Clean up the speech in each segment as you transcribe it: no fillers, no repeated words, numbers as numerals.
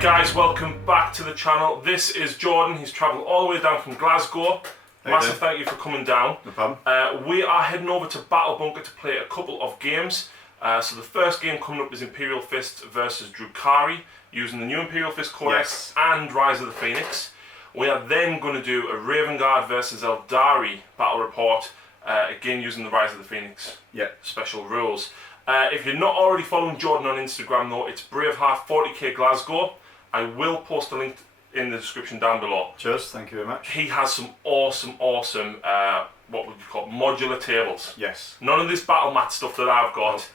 Right guys, welcome back to the channel. This is Jordan. He's travelled all the way down from Glasgow. Massive thank you for coming down. No problem. We are heading over to Battle Bunker to play a couple of games. So the first game coming up is Imperial Fist versus Drukhari, using the new Imperial Fist Codex and Rise of the Phoenix. We are then going to do a Raven Guard versus Eldari battle report, again using the Rise of the Phoenix special rules. If you're not already following Jordan on Instagram though, it's Braveheart40k Glasgow. I will post a link in the description down below. Cheers, thank you very much. He has some awesome, what would you call it, modular tables. Yes. None of this battle mat stuff that I've got,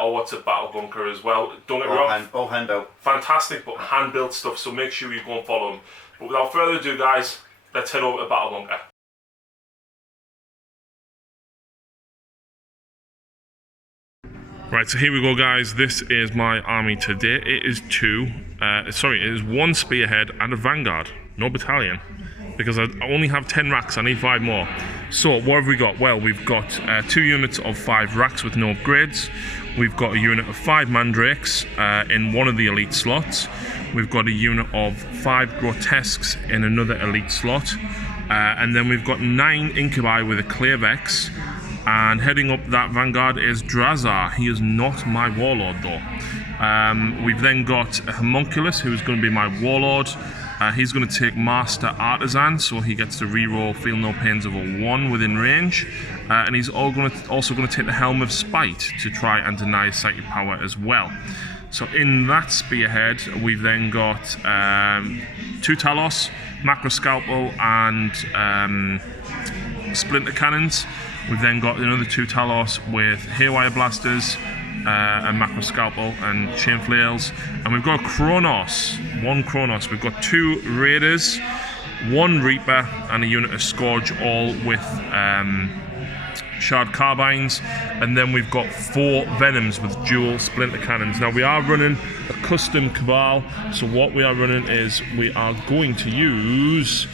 or what's a Battle Bunker as well. Don't get me wrong. All hand built. Fantastic, but hand built stuff, so make sure you go and follow him. But without further ado guys, let's head over to Battle Bunker. Right, so here we go guys, this is my army today. It is it is one spearhead and a vanguard, no battalion, because I only have 10 racks, I need 5 more. So what have we got? Well, we've got 2 units of 5 racks with no upgrades. We've got a unit of 5 mandrakes in one of the elite slots. We've got a unit of 5 grotesques in another elite slot. And then we've got 9 incubi with a Clavex. And heading up that vanguard is Drazar. He is not my warlord though. We've then got a homunculus who is going to be my warlord. He's going to take Master Artisan, so he gets to reroll Feel No Pains of a 1 within range. And he's also going to take the Helm of Spite to try and deny psychic power as well. So in that spearhead, we've then got 2 Talos, Macro Scalpel, and Splinter Cannons. We've then got another 2 Talos with Haywire Blasters, a Macro Scalpel and Chain Flails. And we've got Kronos, 1 Kronos. We've got 2 Raiders, 1 Reaper and a unit of Scourge, all with Shard Carbines. And then we've got 4 Venoms with dual Splinter Cannons. Now we are running a custom Cabal, so what we are running is we are going to use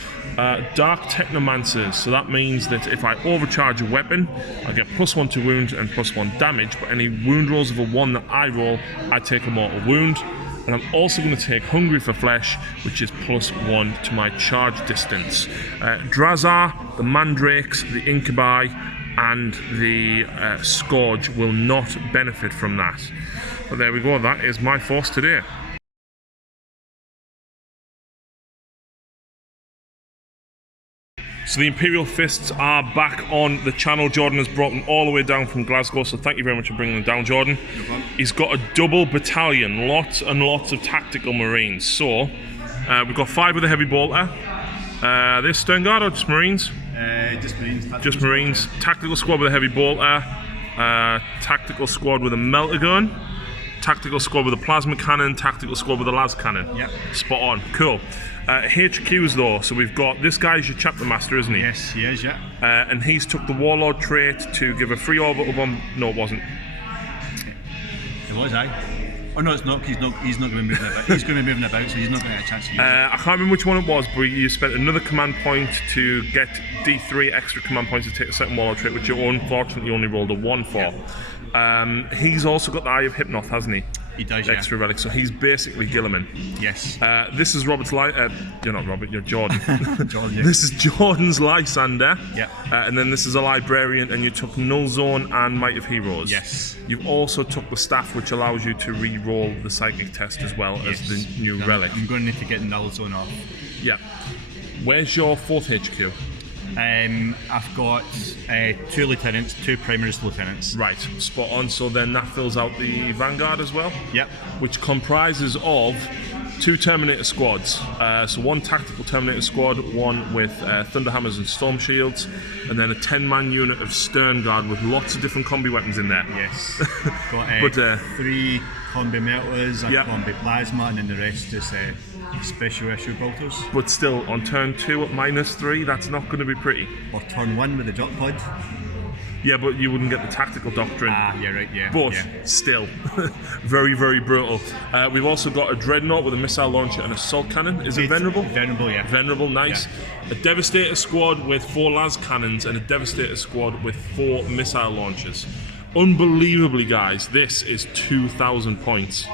Dark Technomancers. So that means that if I overcharge a weapon, I get +1 to wound and +1 damage, but any wound rolls of a 1 that I roll, I take a mortal wound. And I'm also going to take Hungry for Flesh, which is +1 to my charge distance. Drazar, the Mandrakes, the Incubi, and the Scourge will not benefit from that. But there we go, that is my force today. So the Imperial Fists are back on the channel. Jordan has brought them all the way down from Glasgow, so thank you very much for bringing them down, Jordan. No problem. He's got a double battalion, lots and lots of tactical marines. So we've got 5 with a heavy bolter. This Stern Guard or just marines? Just marines. Just marines. Tactical squad with a heavy bolter. Tactical squad with a melter gun. Tactical squad with a plasma cannon. Tactical squad with a las cannon. Yep. Spot on. Cool. HQs though, so we've got, this guy's your chapter master, isn't he? Yes, he is, yeah. And he's took the warlord trait to give a free orbital bomb. No, it wasn't. It was, aye. Oh no, it's not. He's not going to be moving about. He's going to be moving about, so he's not going to get a chance to use it. I can't remember which one it was, but you spent another command point to get D3 extra command points to take a second warlord trait, which you unfortunately only rolled a 1 for. Yeah. He's also got the Eye of Hypnoth, hasn't he? He does, extra relic, so he's basically Gilliman. Yes. This is Robert's you're not Robert, you're Jordan. Jordan, yeah. This is Jordan's Lysander. Yeah. And then this is a librarian, and you took Null Zone and Might of Heroes. Yes. You've also took the staff, which allows you to re-roll the psychic test as well as the new relic. I'm going to need to get Null Zone off. Yeah. Where's your 4th HQ? I've got 2 lieutenants, 2 primaries lieutenants. Right, spot on. So then that fills out the Vanguard as well? Yep. Which comprises of 2 Terminator squads. So 1 tactical Terminator squad, 1 with Thunderhammers and Storm Shields, and then a 10-man unit of Stern Guard with lots of different combi weapons in there. Yes. Got 3 combi melters, a combi plasma, and then the rest is special issue bolters. But still, on turn 2 at -3, that's not going to be pretty. Or turn 1 with the drop pod. Yeah, but you wouldn't get the tactical doctrine. Ah, yeah, right, yeah. But still, very, very brutal. We've also got a Dreadnought with a missile launcher and assault cannon. Is it Venerable? Venerable, yeah. Venerable, nice. Yeah. A Devastator squad with 4 las cannons and a Devastator squad with 4 missile launchers. Unbelievably, guys, this is 2,000 points.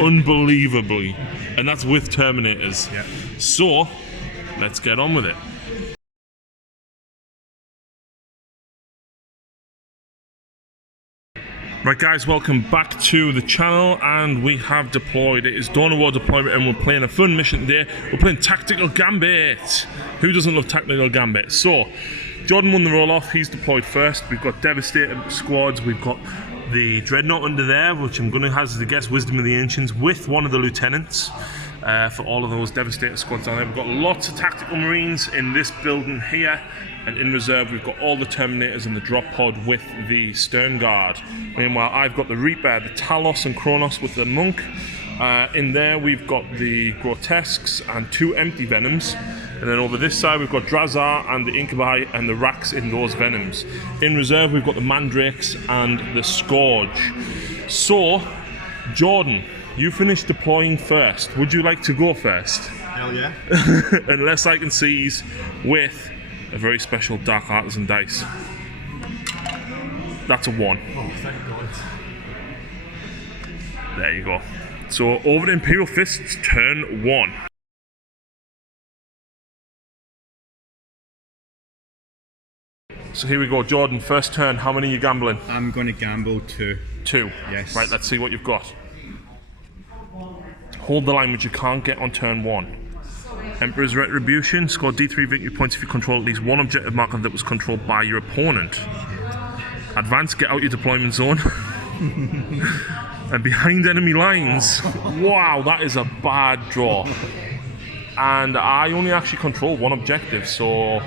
Unbelievably. And that's with Terminators. Yeah. So, let's get on with it. Right guys, welcome back to the channel, and we have deployed. It is Dawn of War deployment and we're playing a fun mission today. We're playing Tactical Gambit. Who doesn't love Tactical Gambit? So, Jordan won the roll-off, he's deployed first. We've got Devastator squads, we've got the Dreadnought under there, which I'm going to hazard a guess, Wisdom of the Ancients, with one of the lieutenants for all of those Devastator squads down there. We've got lots of Tactical Marines in this building here. And in reserve, we've got all the Terminators in the drop pod with the Stern Guard. Meanwhile, I've got the Reaper, the Talos and Kronos with the Monk. In there, we've got the Grotesques and 2 Empty Venoms. And then over this side, we've got Drazar and the Incubi and the Racks in those Venoms. In reserve, we've got the Mandrakes and the Scourge. So, Jordan, you finished deploying first. Would you like to go first? Hell yeah. Unless I can seize with a very special Dark Artisan dice. That's a 1. Oh, thank God. There you go. So over to Imperial Fists, turn 1. So here we go, Jordan, first turn. How many are you gambling? I'm going to gamble 2. 2? Yes. Right, let's see what you've got. Hold the line, which you can't get on turn 1. Emperor's Retribution, score D3 victory points if you control at least one objective marker that was controlled by your opponent. Advance, get out your deployment zone. And behind enemy lines. Wow, that is a bad draw. And I only actually control one objective, so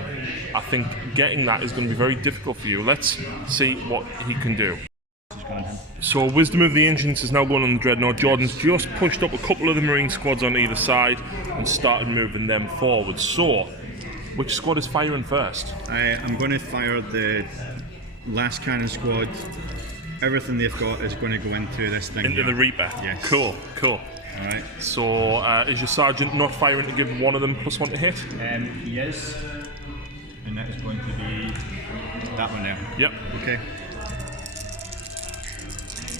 I think getting that is going to be very difficult for you. Let's see what he can do. So Wisdom of the Ancients is now going on the Dreadnought. Jordan's just pushed up a couple of the Marine squads on either side and started moving them forward. So, which squad is firing first? I'm going to fire the last cannon squad. Everything they've got is going to go into this thing. Into the Reaper? Yes. Cool, cool. Alright. So, is your Sergeant not firing to give one of them +1 to hit? He is. And that is going to be that one there. Yep. Okay.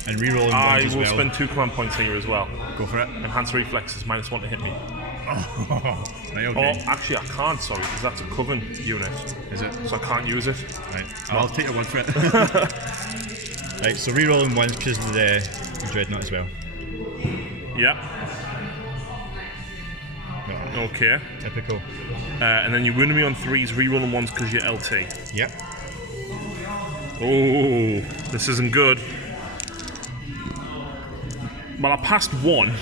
And re-rolling I ones as will well. spend 2 command points here as well. Go for it. Enhanced reflexes, -1 to hit me. Oh, right, okay. Oh, actually I can't, sorry, because that's a coven unit. Is it? So I can't use it. Right. I'll take your word for it. Right, so re-rolling ones because of the Dreadnought as well. Yep. No, Okay. typical. And then you wounded me on 3s, re-rolling 1s because you're LT. Yep. Oh, this isn't good. Well, I passed 1.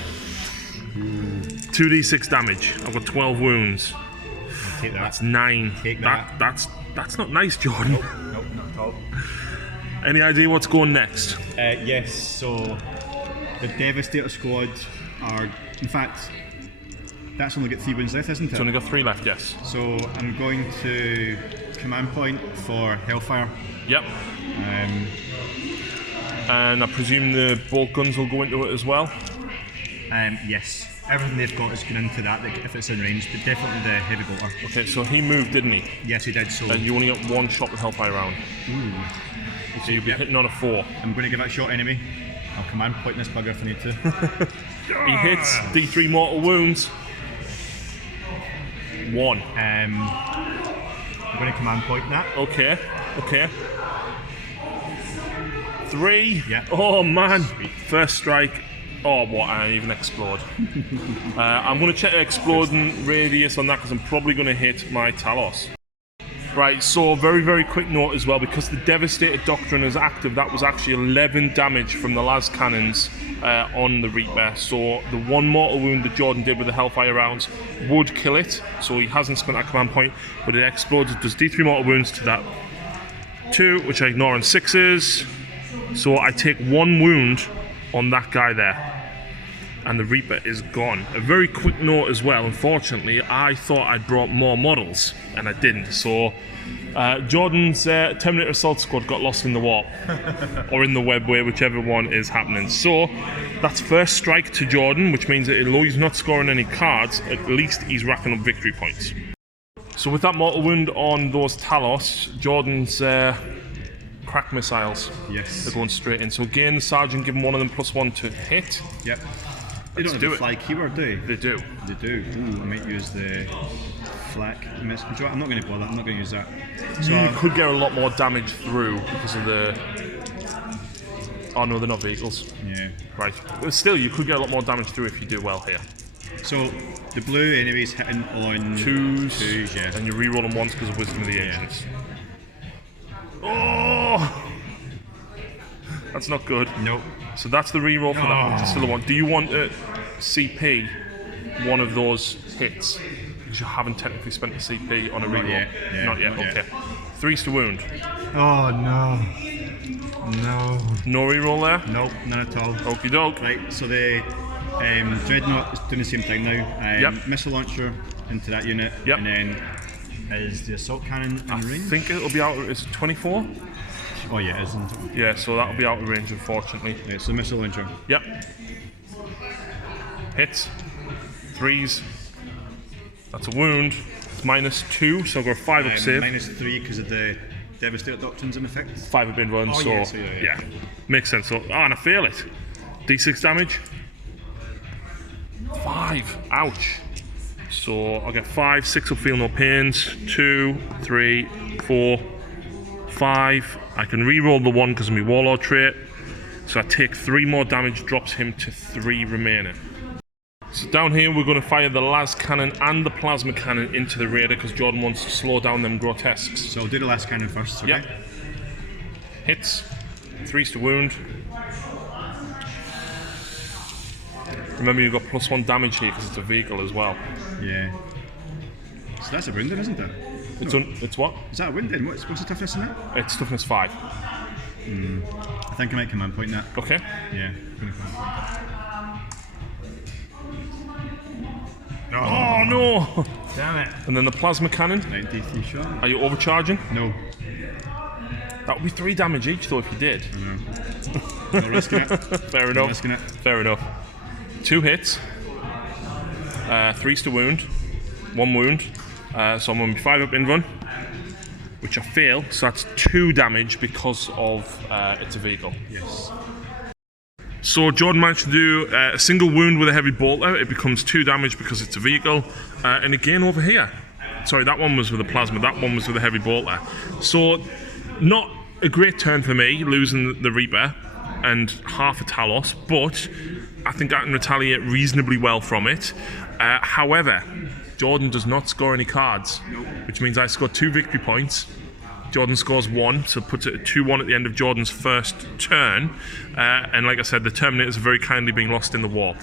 2d6 damage. I've got 12 wounds. I'll take that. That's 9. Take that. That's not nice, Jordan. Nope, not at all. Any idea what's going next? Yes, so the Devastator squad are, in fact, that's only got 3 wounds left, isn't it? It's only got 3 left, yes. So I'm going to command point for Hellfire. Yep. And I presume the bolt guns will go into it as well? Yes. Everything they've got is going into that if it's in range, but definitely the heavy bolter. Okay, so he moved, didn't he? Yes, he did. So And you only got 1 shot with Hellfire round. Ooh. So you'll be hitting on a 4. I'm going to give it a shot anyway. I'll command point this bugger if I need to. He hits, D3 mortal wounds. 1. I'm going to command point that. Okay, okay. 3. Yeah. Oh man. First strike. Oh, what? I didn't even explode. I'm going to check the exploding radius on that because I'm probably going to hit my Talos. Right, so very, very quick note as well, because the Devastator Doctrine is active, that was actually 11 damage from the las cannons on the Reaper. So the 1 mortal wound that Jordan did with the Hellfire rounds would kill it. So he hasn't spent that command point, but it explodes. It does D3 mortal wounds to that 2, which I ignore on 6s. So I take 1 wound on that guy there. And the Reaper is gone. A very quick note as well, unfortunately, I thought I'd brought more models, and I didn't. So Jordan's Terminator Assault Squad got lost in the warp, or in the webway, whichever one is happening. So that's first strike to Jordan, which means that although he's not scoring any cards, at least he's racking up victory points. So with that mortal wound on those Talos, Jordan's crack missiles. Yes. They're going straight in. So again, the sergeant give them one of them +1 to hit. Yep. They don't have the fly keyword, do they? They do. They do. Ooh, I might use the flak miss. I'm not going to bother. I'm not going to use that. So you could get a lot more damage through because of the. Oh no, they're not vehicles. Yeah. Right. But still, you could get a lot more damage through if you do well here. So the blue enemies hitting on twos, yeah. And you re-roll them once because of Wisdom of the Ancients. Oh! That's not good. Nope. So that's the re-roll for that, which is still the one. Do you want to CP one of those hits? Because you haven't technically spent the CP on a re-roll. Not yet. Okay. 3's to wound. Oh no. No. No re-roll there? Nope, none at all. Okie doke. Right, so the Dreadnought is doing the same thing now. Missile launcher into that unit. Yep. And then is the assault cannon in range? I think it'll be out. Is it 24? Oh yeah, it isn't. Yeah, so that'll be out of range, unfortunately. Yeah, so missile launcher. Yep. Hits. 3s. That's a wound. It's -2, so I'll go 5 up save. -3 because of the Devastator Doctrine's in effect. 5 have been run, so yeah. Makes sense. So, and I fail it. D6 damage. 5. Ouch. So I'll get 5, 6 will feel no pains. 2, 3, 4, 5. I can re-roll the 1 because of my Warlord trait. So I take 3 more damage, drops him to 3 remaining. So down here we're going to fire the las cannon and the plasma cannon into the raider because Jordan wants to slow down them grotesques. So I'll do the las cannon first, okay? Yep. Hits. 3's to wound. Remember you've got +1 damage here because it's a vehicle as well. Yeah. So that's a wounding, isn't it? It's what? Is that a wounding? What's the toughness in that? It's toughness 5. I think I might command point that. Okay. Yeah, I'm going to command point. Oh no! Damn it. And then the plasma cannon. 93 shot. Are you overcharging? No. That would be 3 damage each though if you did. No risking it. Fair enough. Risking it. Fair enough. 2 hits. 3's to wound. 1 wound. So I'm going to be 5 up in run, which I fail. So that's 2 damage because of it's a vehicle. Yes. So Jordan managed to do a single wound with a heavy bolter. It becomes 2 damage because it's a vehicle. And again over here. Sorry, that one was with a plasma. That one was with a heavy bolter. So not a great turn for me, losing the Reaper and half a Talos. But I think I can retaliate reasonably well from it. However, Jordan does not score any cards, which means I score 2 victory points. Jordan scores 1, so puts it at 2-1 at the end of Jordan's first turn. And like I said, the Terminators are very kindly being lost in the war.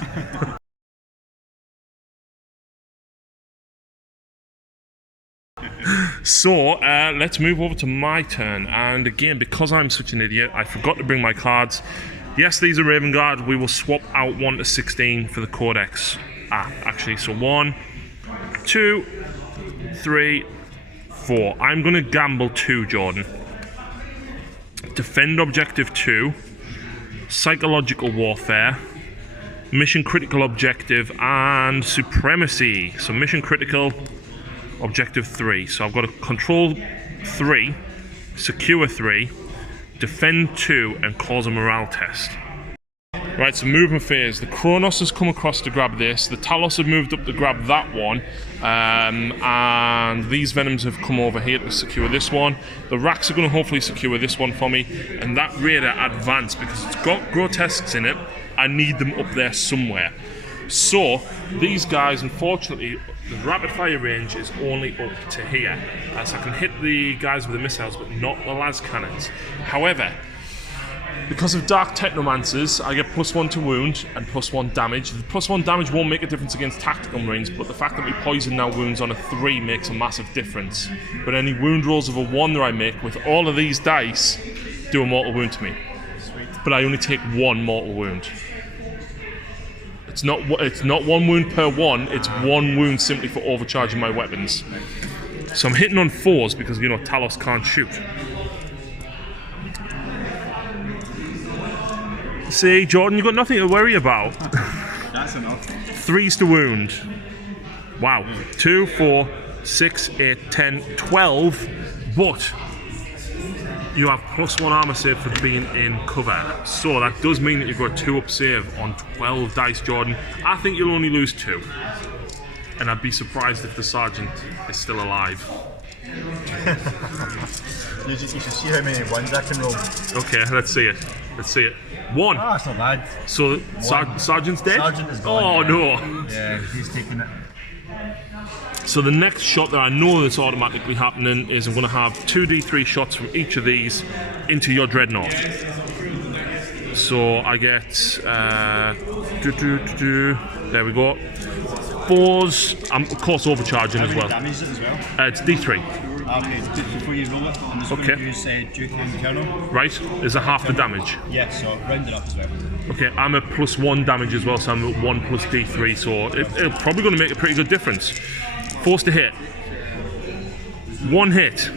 So let's move over to my turn. And again, because I'm such an idiot, I forgot to bring my cards. Yes, these are Raven Guard. We will swap out 1 to 16 for the Codex. Actually, so 1, 2, 3, 4. I'm going to gamble 2, Jordan. Defend Objective 2. Psychological Warfare. Mission Critical Objective and Supremacy. So Mission Critical Objective 3. So I've got to Control 3, Secure 3, Defend 2 and cause a morale test. Right, so movement phase. The Kronos has come across to grab this. The Talos have moved up to grab that one. And these Venoms have come over here to secure this one. The Racks are going to hopefully secure this one for me. And that Raider advanced because it's got grotesques in it. I need them up there somewhere. So, these guys, unfortunately, the rapid fire range is only up to here. So I can hit the guys with the missiles, but not the las cannons. However, because of Dark Technomancers, I get +1 to wound and +1 damage. The +1 damage won't make a difference against tactical marines, but the fact that my poison now wounds on a 3 makes a massive difference. But any wound rolls of a 1 that I make with all of these dice do a mortal wound to me. Sweet. But I only take 1 mortal wound. It's not 1 wound per 1, it's 1 wound simply for overcharging my weapons. So I'm hitting on 4s because, you know, Talos can't shoot. See, Jordan, you've got nothing to worry about. That's enough. 3's to wound. Wow. 2, 4, 6, 8, 10, 12. But you have +1 armor save for being in cover. So that does mean that you've got a 2-up save on 12 dice, Jordan. I think you'll only lose 2. And I'd be surprised if the sergeant is still alive. You should see how many ones I can roll. Okay, let's see it. Let's see it. 1. Ah, that's not bad. So sergeant's dead? Sergeant is gone. Oh no. Yeah, he's taking it. So the next shot that I know that's automatically happening is I'm going to have 2d3 shots from each of these into your dreadnought. So I get there we go. 4s. I'm of course overcharging as well. Damage it as well. It's d3. Okay, just before you roll it, I'm just going to use Duke and Colonel. Right, is it half the damage? Yeah, so round it up as well. Okay, I'm a +1 damage as well, so I'm at 1 + d3, so it's probably going to make a pretty good difference. Forced to hit. 1 hit.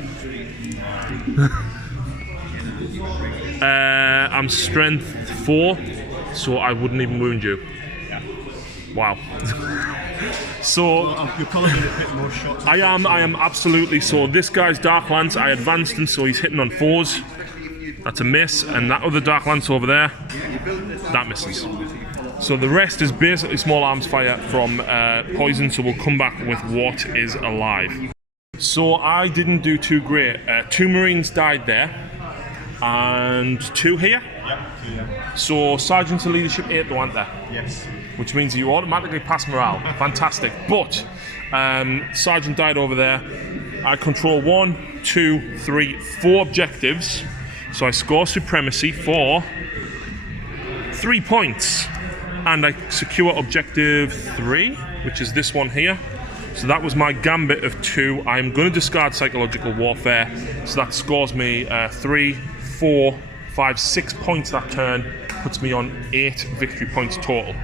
I'm strength 4, so I wouldn't even wound you. Yeah. Wow. So you're probably going to hit more shots. I am absolutely. So this guy's Dark Lance, I advanced him, so he's hitting on 4s. That's a miss, and that other Dark Lance over there, that misses. So the rest is basically small arms fire from poison, so we'll come back with what is alive. So I didn't do too great. 2 Marines died there, and 2 here. Yep, 2 here. So Sergeants of Leadership 8 though, aren't there? Yes. Which means you automatically pass morale. Fantastic. But Sergeant died over there. I control 1, 2, 3, 4 objectives. So I score supremacy for 3 points. And I secure objective 3, which is this one here. So that was my gambit of 2. I'm going to discard psychological warfare. So that scores me 3, 4, 5, 6 points that turn. Puts me on 8 victory points total.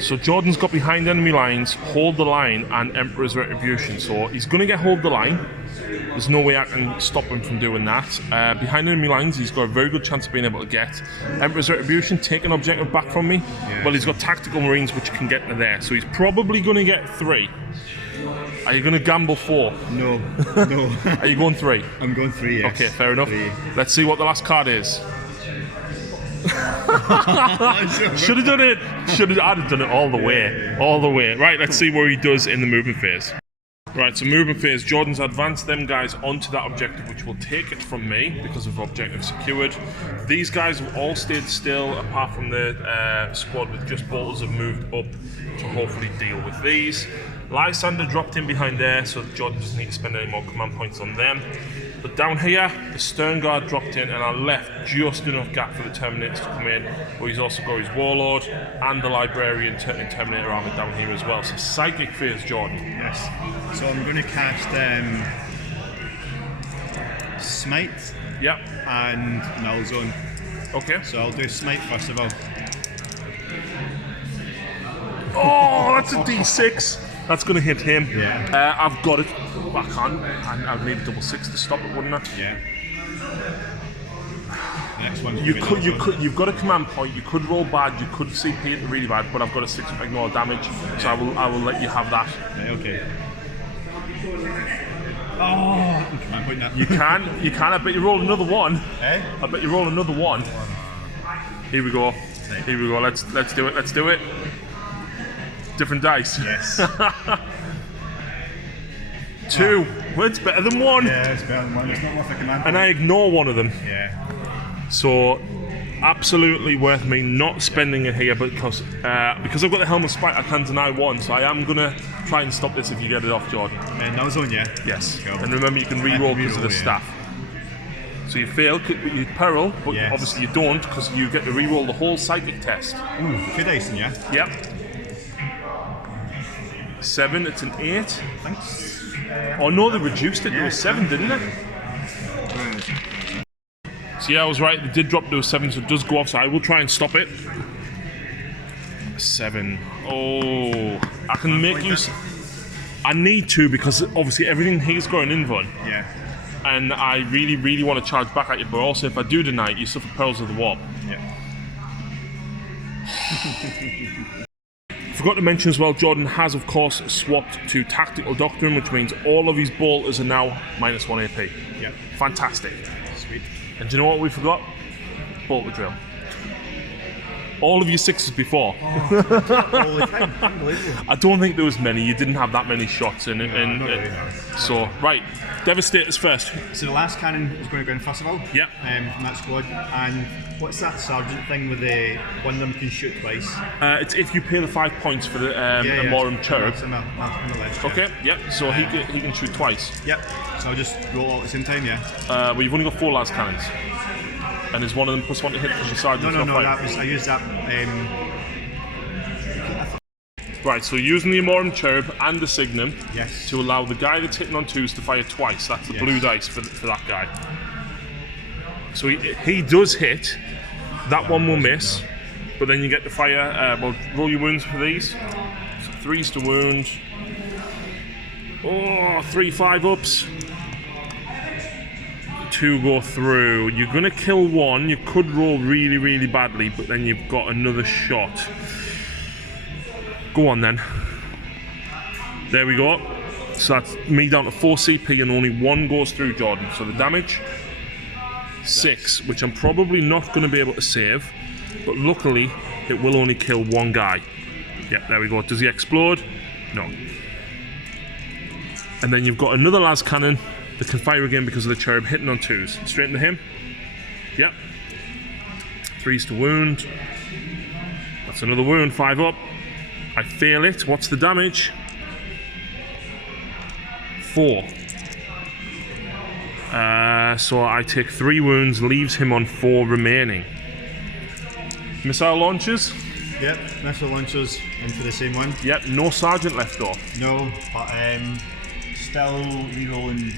So Jordan's got behind enemy lines, hold the line, and Emperor's Retribution. So he's going to get hold the line. There's no way I can stop him from doing that. Behind enemy lines, he's got a very good chance of being able to get Emperor's Retribution, take an objective back from me. Yeah. Well, he's got Tactical Marines which can get to there. So he's probably going to get 3. Are you going to gamble 4? No, no. Are you going 3? I'm going 3, yes. Okay, fair enough. 3. Let's see what the last card is. Should have done it. I'd have done it all the way. All the way. Right, let's see where he does in the movement phase. Right, so movement phase. Jordan's advanced them guys onto that objective, which will take it from me because of objective secured. These guys have all stayed still, apart from the squad with just bolters have moved up to hopefully deal with these. Lysander dropped in behind there, so Jordan doesn't need to spend any more command points on them. But down here, the Stern Guard dropped in, and I left just enough gap for the Terminators to come in, but he's also got his Warlord and the Librarian in Terminator armor down here as well. So Psychic Phase, Jordan. Yes. So I'm going to cast Smite. Yep. And Null Zone. Okay. So I'll do Smite first of all. Oh, that's a D6. That's going to hit him. Yeah. I've got it. I can't. I'd need a double 6 to stop it, wouldn't I? Yeah. Next one. You've got a command point. You could roll bad. You could CP it really bad, but I've got a 6 to ignore damage, so I will let you have that. Yeah, okay. Oh, command point that. You can. I bet you roll another one. Eh? I bet you roll another one. Here we go. Right. Here we go. Let's do it. Let's do it. Different dice. Yes. 2. Well, it's better than 1. Yeah, it's better than 1. It's not worth a command point. And I ignore one of them. Yeah. So, absolutely worth me not spending it here, because I've got the Helm of Spite, I can deny 1. So I am gonna try and stop this if you get it off, Jordan. And that was on, yeah. Yes. Cool. And remember, you can re-roll because of the staff. So you fail, you peril, but yes. Obviously you don't, because you get to re-roll the whole psychic test. Ooh, 2 dice, yeah. Yep. 7, it's an 8. Thanks. Oh no, they reduced it to a 7, didn't they? So yeah, I was right, they did drop to a 7, so it does go off, so I will try and stop it. 7. Oh, I can make use. I need to, because obviously everything here's going in one. Yeah. And I really, really want to charge back at you, but also if I do deny it, you suffer Pearls of the Warp. Yeah. forgot to mention as well, Jordan has of course swapped to Tactical Doctrine, which means all of his bolters are now -1 AP. Yep. Fantastic. Sweet. And do you know what we forgot? Bolter drill. All of your 6s before. All the time. Unbelievable. I don't think there was many. You didn't have that many shots in it. No, not really, no. So, right. Devastators first. So the last cannon is going to go in first of all. Yep. From that squad. And what's that sergeant thing with the one of them can shoot twice? It's if you pay the 5 points for the Morum Cherub. That's on the list, yeah. Okay, yep. So he can shoot twice. Yep. So I'll just roll all at the same time, yeah. Well, you've only got 4 las cannons. And is one of them +1 to hit because your sergeant's No, got 5? I used that. Right, so using the Morum Cherub and the Signum Yes. to allow the guy that's hitting on 2s to fire twice. That's the Yes. blue dice for that guy. So he does hit. That one will miss. But then you get to fire. Well, roll your wounds for these. So 3s to wound. Oh, 3 5-ups. 2 go through. You're going to kill 1. You could roll really, really badly, but then you've got another shot. Go on then. There we go. So that's me down to 4 CP and only 1 goes through, Jordan. So the damage, 6, which I'm probably not going to be able to save, but luckily it will only kill 1 guy. Yep, there we go. Does he explode? No. And then you've got another las cannon that can fire again because of the cherub hitting on 2s. Straight into him. Yep. 3s to wound. That's another wound, 5 up. I fail it. What's the damage? 4. So I take 3 wounds, leaves him on 4 remaining. Missile launchers? Yep, missile launchers into the same one. Yep, no sergeant left though. No, but still re-rolling.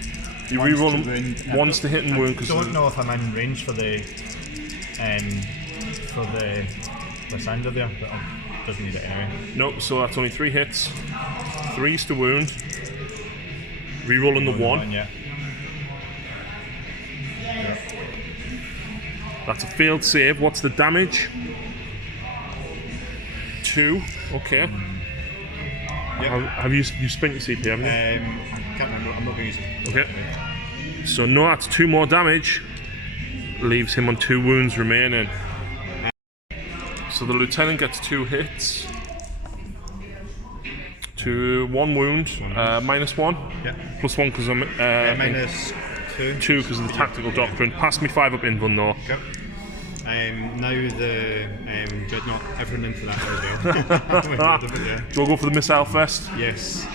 You re-roll them once to hit and wound. I don't know if I'm in range for the Lysander there, but doesn't need it anyway. Nope, so that's only 3 hits. 3s to wound. Re-rolling the 1. Yeah. That's a failed save. What's the damage? 2. Okay. Yep. Have you spent your CP, haven't you? I can't remember. I'm not going to use it. Okay. So no, that's 2 more damage. Leaves him on 2 wounds remaining. So the lieutenant gets 2 hits. 1 wound. -1. Yeah. +1 because I'm -2. 2 because of the tactical doctrine. Pass me 5 up invuln though. Okay. Now the dreadnought, everyone into that as well. Do I go for the missile first? Yes.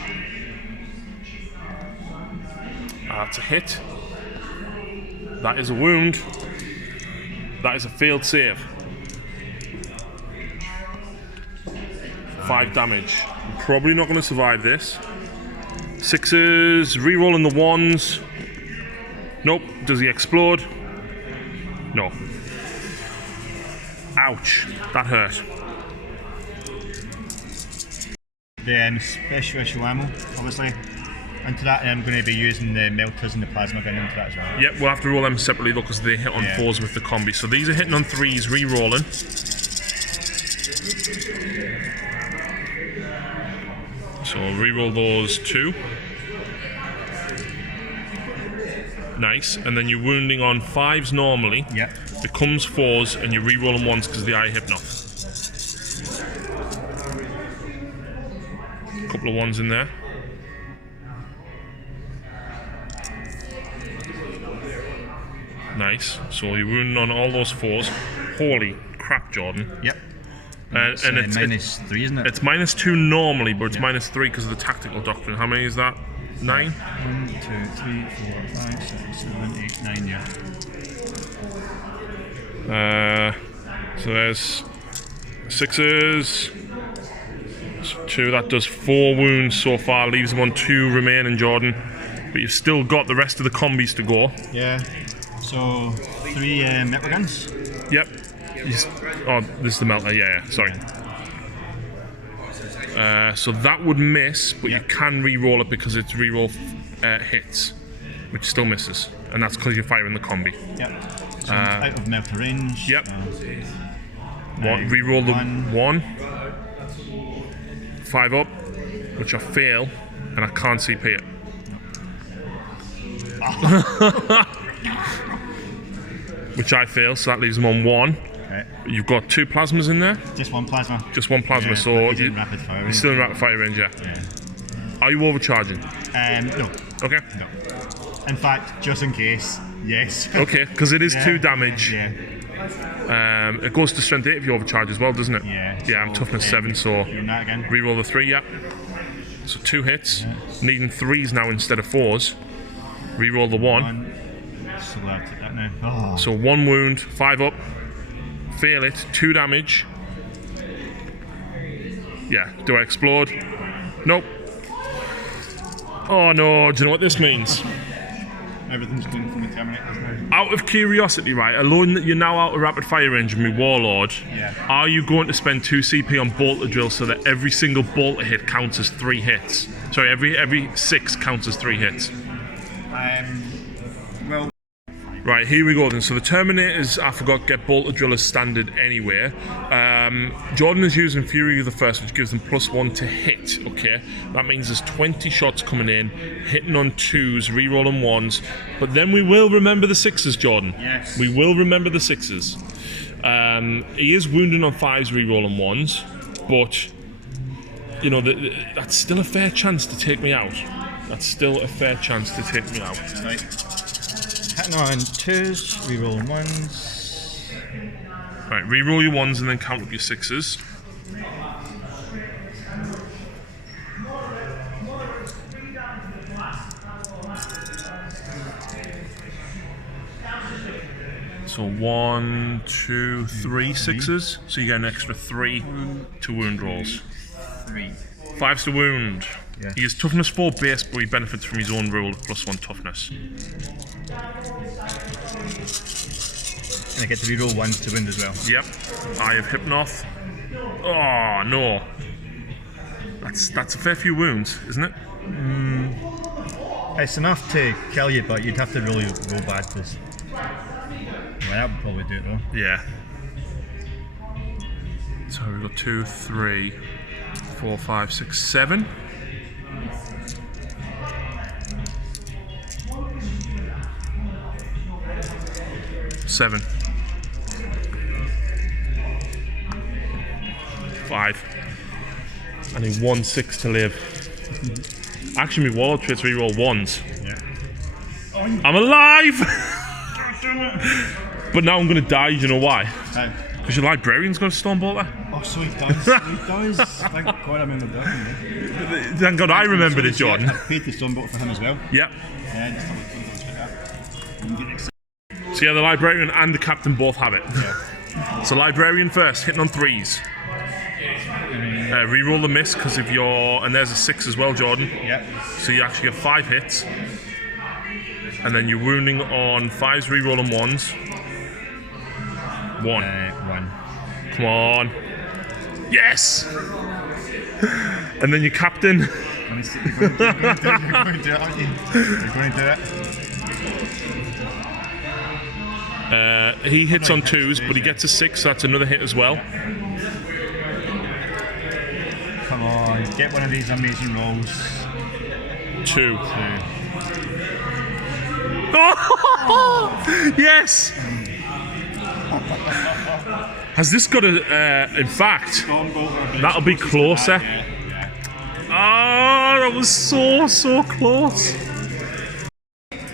That's a hit. That is a wound. That is a failed save. 5 damage. I'm probably not going to survive this. 6s, re-rolling the 1s. Nope. Does he explode? No. Ouch. That hurt. The special issue ammo, obviously. Into that, I'm going to be using the melters and the plasma gun into that as well. Yep, we'll have to roll them separately though because they hit on 4s with the combi. So these are hitting on 3s, re-rolling. So re-roll those 2. Nice. And then you're wounding on 5s normally. Yep. Becomes 4s and you re-roll them once because of the eye hypno. Couple of 1s in there. Nice. So you're wounding on all those 4s. Holy crap, Jordan. Yep. And it's -3, isn't it? It's -2 normally, but it's -3 because of the tactical doctrine. How many is that? 9? 1, 2, 3, 4, 5, 6, 7, 8, 9, yeah. So there's 6s. 2, that does 4 wounds so far, leaves them on 2 remaining, Jordan. But you've still got the rest of the combis to go. Yeah. So 3 metal guns. Yep. Oh, this is the melter, yeah, sorry. So that would miss, but you can re-roll it because it's re-roll hits, which still misses. And that's because you're firing the combi. Yep. So out of melter range. Yep. Re-roll the 1. 5 up, which I fail, and I can't CP it. Which I fail, so that leaves them on 1. Okay. You've got 2 plasmas in there? Just 1 plasma. Just 1 plasma, yeah, so you're rapid fire range. Still in rapid fire range, yeah. Are you overcharging? No. Okay. No. In fact, just in case, yes. Okay, because it is 2 damage. Yeah. It goes to strength 8 if you overcharge as well, doesn't it? Yeah. Yeah, I'm toughness 7, so reroll the 3, yeah. So 2 hits, needing 3s now instead of 4s. Reroll the 1. So I'll take that now. Oh. So 1 wound, 5 up, fail it, 2 damage. Yeah, do I explode? Nope. Oh no, do you know what this means? Everything's going from the Terminators now. Out of curiosity, right, alone that you're now out of rapid fire range with me Warlord, are you going to spend 2 CP on bolter drill so that every single bolter hit counts as 3 hits? Sorry, every 6 counts as 3 hits. Well, right, here we go then. So the Terminators, I forgot, get bolter drill as standard anyway. Jordan is using Fury of the First, which gives them +1 to hit, okay? That means there's 20 shots coming in, hitting on 2s, rerolling 1s. But then we will remember the 6s, Jordan. Yes. We will remember the 6s. He is wounding on 5s, rerolling 1s. But, you know, that's still a fair chance to take me out. That's still a fair chance to take me out. Right. Hitting on 2s, reroll 1s. Right, reroll your 1s and then count up your 6s. So 1, 2, 3 6s. So you get an extra 3 to wound rolls. 3. 5's to wound. Yeah. He is toughness 4 base, but he benefits from his own roll of +1 toughness. And I get to reroll 1s to wound as well. Yep. Eye of Hypnoth. Oh no. That's a fair few wounds, isn't it? It's enough to kill you, but you'd have to really roll bad because. Well, that would probably do it though. Yeah. So we've got 2, 3, 4, 5, 6, 7. Seven. 5. I need 1 6 to live. Actually, my Warlord traits reroll 1s. Yeah. I'm alive! But now I'm going to die, you know why? Because your Librarian's got a Stormbolter. Oh, so he does. He does. Thank God I remember that. Thank God I remembered it, Jordan. I paid the Stormbolter for him as well. Yep. Yeah, just have a so yeah, the Librarian and the Captain both have it. Yeah. So Librarian first, hitting on 3s. Reroll the miss because if you're, and there's a 6 as well, Jordan. Yep. So you actually get 5 hits, and then you're wounding on 5s, rerolling 1s. 1. 1. Come on. Yes. And then your Captain. You're going to do it, aren't you? You're going to do it. He hits on 2s, but he gets a 6, so that's another hit as well. Come on, get one of these amazing rolls. 2. Oh! Yes! Has this got a... in fact, that'll be closer. Oh, that was so close.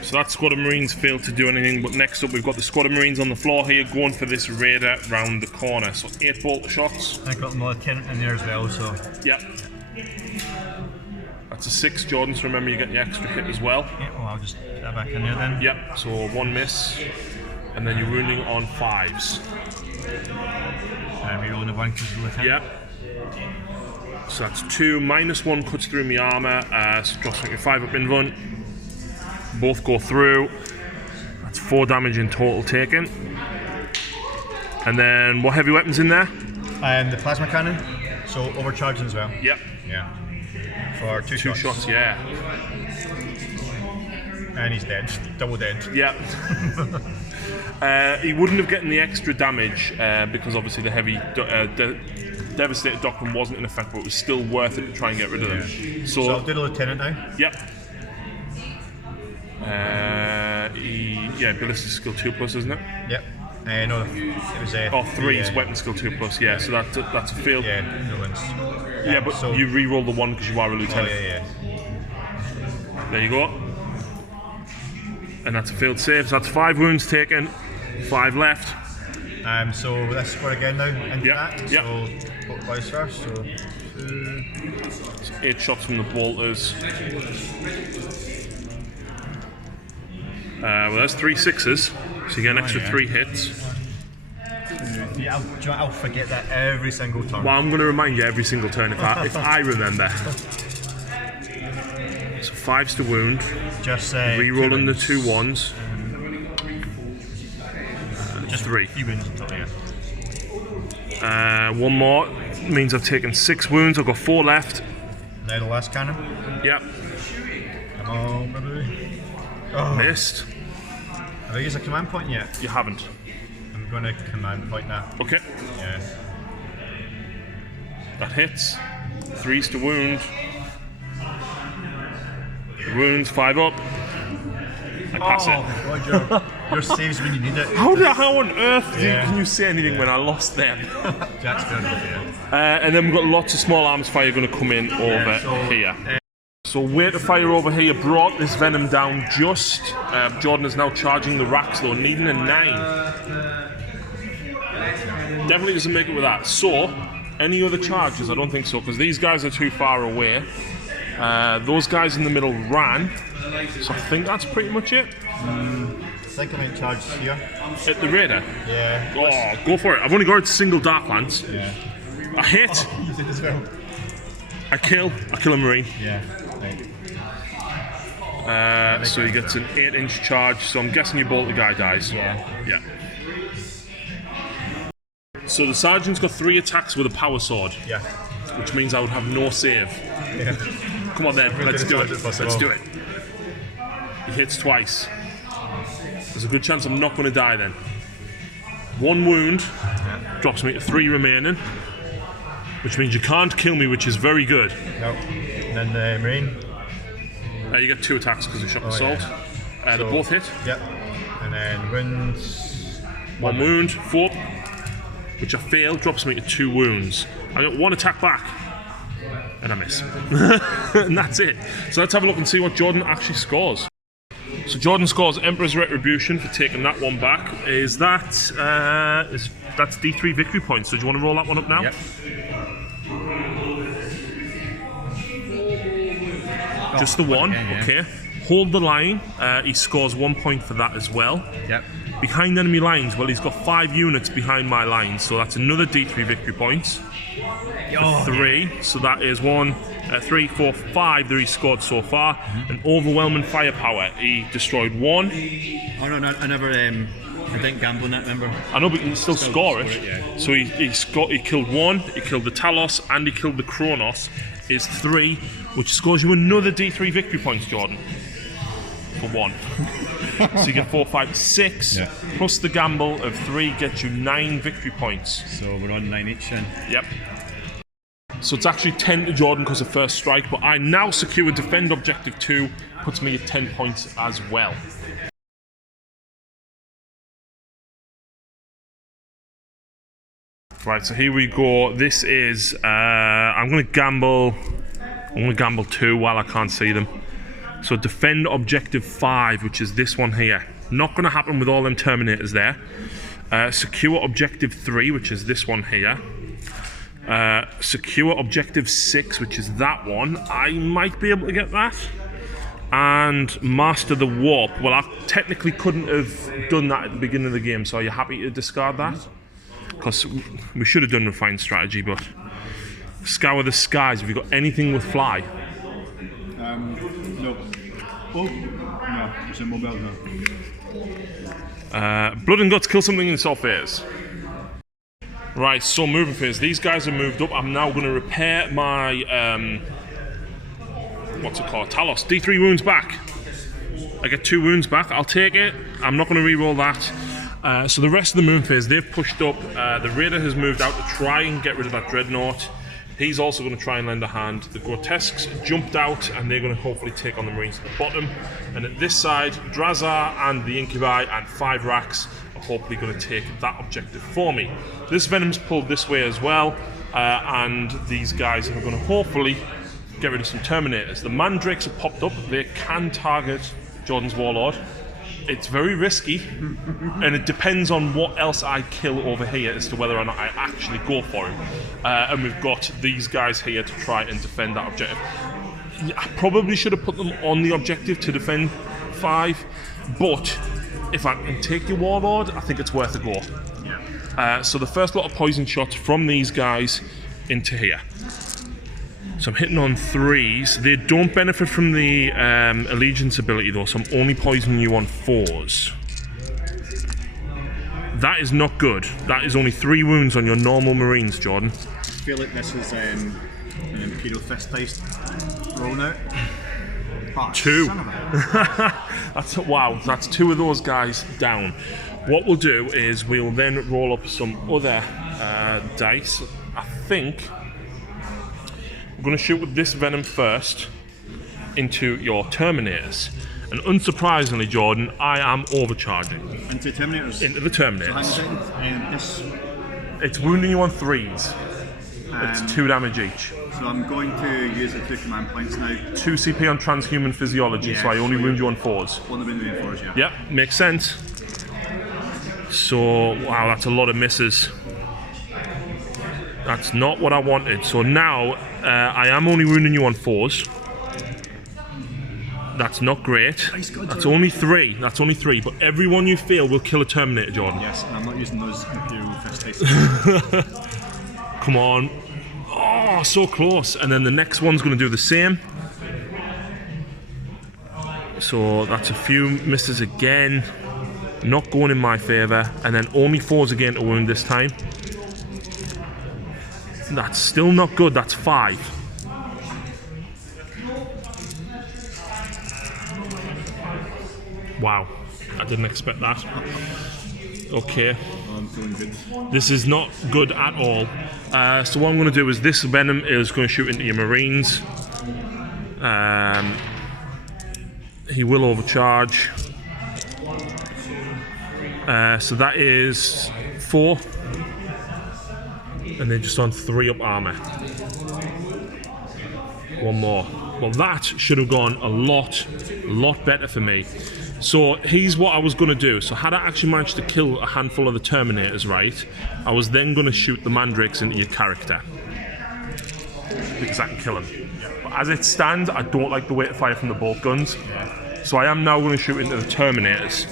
So that squad of Marines failed to do anything, but next up we've got the squad of Marines on the floor here going for this Raider round the corner. So 8 bolter shots. I got another 10 in there as well, so... Yep. That's a 6, Jordan, so remember you get the extra hit as well. Yeah, well, I'll just put that back in there then. Yep, so 1 miss, and then you're wounding on 5s. And we're rolling the 1 because of the 10. Yep. So that's 2, -1 cuts through my armour, so drops like a 5 up in front. Both go through. That's 4 damage in total taken. And then what heavy weapons in there? And the plasma cannon, so overcharging as well. Yep. Yeah. For 2 shots. 2 shots, yeah. And he's dead. Double dead. Yep. He wouldn't have gotten the extra damage because obviously the heavy Devastator Doctrine wasn't in effect, but it was still worth it to try and get rid of them. So I'll do the Lieutenant now. Yep. Yeah, ballistic skill 2+, isn't it? Yep. No, it was 3 is weapon skill 2+. Yeah, so that's a fail. Yeah, no one's. Yeah, but so you re-roll the 1 because you are a lieutenant. Oh yeah. There you go. And that's a failed save. So that's 5 wounds taken, 5 left. So let's score again now. Into that. Yep. So clockwise first. So 8 shots from the bolters. Well, there's 3 6s, so you get an extra 3 hits. Yeah, I'll forget that every single turn. Well, I'm going to remind you every single turn if I remember. So 5's to wound. Just re-rolling the 2 1s. Just 3. Few wounds in total, yeah. 1 more means I've taken 6 wounds. I've got 4 left. Now the last cannon. Yep. Come on, baby. Oh. Missed. Have I used a command point yet? You haven't. I'm going to command point that. Okay. Yeah. That hits. 3's to wound. Wounds 5 up. I pass it. God, your saves when you need it. How on earth can you say anything when I lost them? Jack's good, and then we've got lots of small arms fire going to come in over here. So way to fire over here brought this venom down just. Jordan is now charging the racks though, needing a 9. Definitely doesn't make it with that. So, any other charges? I don't think so, because these guys are too far away. Those guys in the middle ran. So I think that's pretty much it. I think I might charge here. Hit the raider? Yeah. Oh, go for it. I've only got a single Dark Lance. Yeah. I hit. Oh, you did as well. I kill a Marine. Yeah. Right. So he gets an 8-inch charge, so I'm guessing you bolt the guy dies. Yeah. So the sergeant's got 3 attacks with a power sword. Yeah. Which means I would have no save. Yeah. Come on then, let's do it. Let's do it. He hits twice. There's a good chance I'm not going to die then. 1 wound drops me to 3 remaining, which means you can't kill me, which is very good. Nope. And then the Marine. You get 2 attacks because of shock assault. Yeah. They both hit. Yep. And then wounds. 1 wound, 4, which I failed, drops me to 2 wounds. I got 1 attack back, and I miss. And that's it. So let's have a look and see what Jordan actually scores. So Jordan scores Emperor's Retribution for taking that one back. That's D3 victory points. So do you want to roll that one up now? Yep. Just the 1, okay. Hold the line. He scores 1 point for that as well. Yep. Behind enemy lines, well, he's got 5 units behind my lines, so that's another D3 victory points. 3, so that is 1, 3, 4, 5 that he's scored so far. An overwhelming firepower. He destroyed 1. Oh no, I never. I didn't gamble on that. Remember? I know, but you can still score it. Yeah. So he killed 1. He killed the Talos and he killed the Kronos. Is 3, which scores you another D3 victory points, Jordan. For 1. So you get 4, 5, 6. Yeah. Plus the gamble of 3 gets you 9 victory points. So we're on 9 each then. Yep. So it's actually 10 to Jordan because of first strike, but I now secure defend objective 2, puts me at 10 points as well. Right, so here we go. This is I'm going to gamble 2 while I can't see them. So defend objective 5, which is this one here. Not going to happen with all them Terminators there. Secure objective 3, which is this one here. Secure objective 6, which is that one. I might be able to get that. And master the warp. Well, I technically couldn't have done that at the beginning of the game, so are you happy to discard that? Because we should have done refined strategy, but scour the skies. Have you got anything with fly? No. Oh, no, it's a mobile now. Blood and guts, kill something in soft phase. Right, so moving phase. These guys are moved up. I'm now going to repair my what's it called? Talos. D3 wounds back. I get 2 wounds back. I'll take it. I'm not going to re-roll that. So the rest of the moon phase, they've pushed up. The Raider has moved out to try and get rid of that Dreadnought. He's also going to try and lend a hand. The Grotesques jumped out, and they're going to hopefully take on the Marines at the bottom. And at this side, Drazar and the Incubi and 5 racks are hopefully going to take that objective for me. This Venom's pulled this way as well, and these guys are going to hopefully get rid of some Terminators. The Mandrakes have popped up. They can target Jordan's Warlord. It's very risky, and it depends on what else I kill over here as to whether or not I actually go for him. And we've got these guys here to try and defend that objective. I probably should have put them on the objective to defend 5, but if I can take your Warlord, I think it's worth a go. So the first lot of poison shots from these guys into here. So I'm hitting on 3s. They don't benefit from the Allegiance ability though, so I'm only poisoning you on 4s. That is not good. That is only 3 wounds on your normal Marines, Jordan. I feel like this is an Imperial Fist dice roll out. Oh, 2. Son of a... Wow, that's 2 of those guys down. What we'll do is we'll then roll up some other dice. I think we're going to shoot with this Venom first into your Terminators. And unsurprisingly, Jordan, I am overcharging. Into Terminators? Into the Terminators. So it's wounding you on 3s. It's 2 damage each. So I'm going to use the 2 command points now. 2 CP on transhuman physiology, so I only wound you on 4s. Only wound you on 4s, yeah. Yep, makes sense. So, wow, that's a lot of misses. That's not what I wanted. So now, I am only wounding you on 4s. That's not great. That's only 3. That's only 3. But every one you fail will kill a Terminator, Jordan. Yes, and I'm not using those Imperial Fist dice. Come on. Oh, so close. And then the next one's going to do the same. So that's a few misses again. Not going in my favour. And then only 4s again to wound this time. That's still not good. That's 5. Wow. I didn't expect that. Okay. I'm feeling good. This is not good at all. So what I'm going to do is this Venom is going to shoot into your Marines. He will overcharge. So that is 4. And then just on 3 up armor. 1 more. Well, that should have gone a lot better for me. So here's what I was going to do. So had I actually managed to kill a handful of the Terminators, right, I was then going to shoot the Mandrakes into your character. Because I can kill him. But as it stands, I don't like the way to fire from the bolt guns. So I am now going to shoot into the Terminators.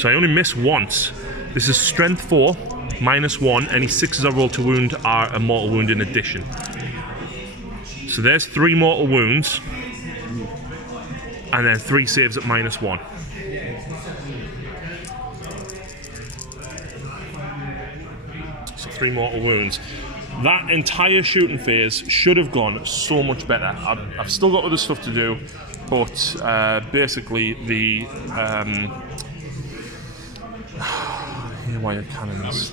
So I only missed once. This is strength 4, -1. Any 6s I roll to wound are a mortal wound in addition. So there's 3 mortal wounds. And then 3 saves at -1. So 3 mortal wounds. That entire shooting phase should have gone so much better. I've still got other stuff to do, but basically the haywire cannons.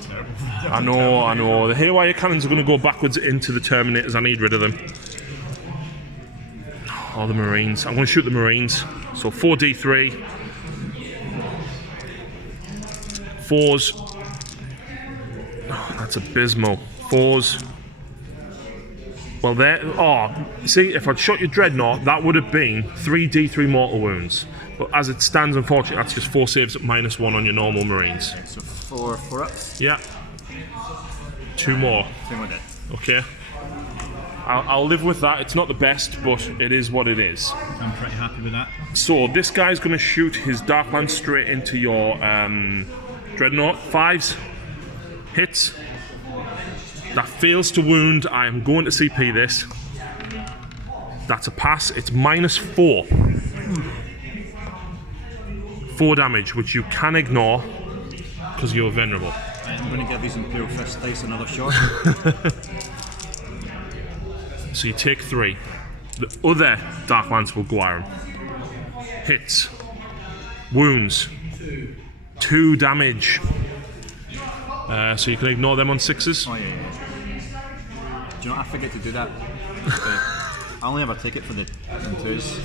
I know. The haywire cannons are going to go backwards into the Terminators. I need rid of them. All the Marines. I'm going to shoot the Marines. So 4d3. 4s. Oh, that's abysmal. 4s. Well, there. Oh, see, if I'd shot your Dreadnought, that would have been 3d3 mortal wounds. But as it stands, unfortunately, that's just 4 saves at -1 on your normal Marines. So 4 up? Yeah. 2 more. 2 more dead. Okay. I'll live with that. It's not the best, but it is what it is. I'm pretty happy with that. So this guy's going to shoot his Dark Lance straight into your Dreadnought. 5s. Hits. That fails to wound. I am going to CP this. That's a pass. It's -4. 4 damage, which you can ignore because you're vulnerable. I'm going to give these Imperial Fist dice another shot. So you take 3. The other Dark Lance will go iron. Hits. Wounds. 2 damage. So you can ignore them on 6s. Oh yeah. Do you know, I forget to do that. I only ever take it for the 2s.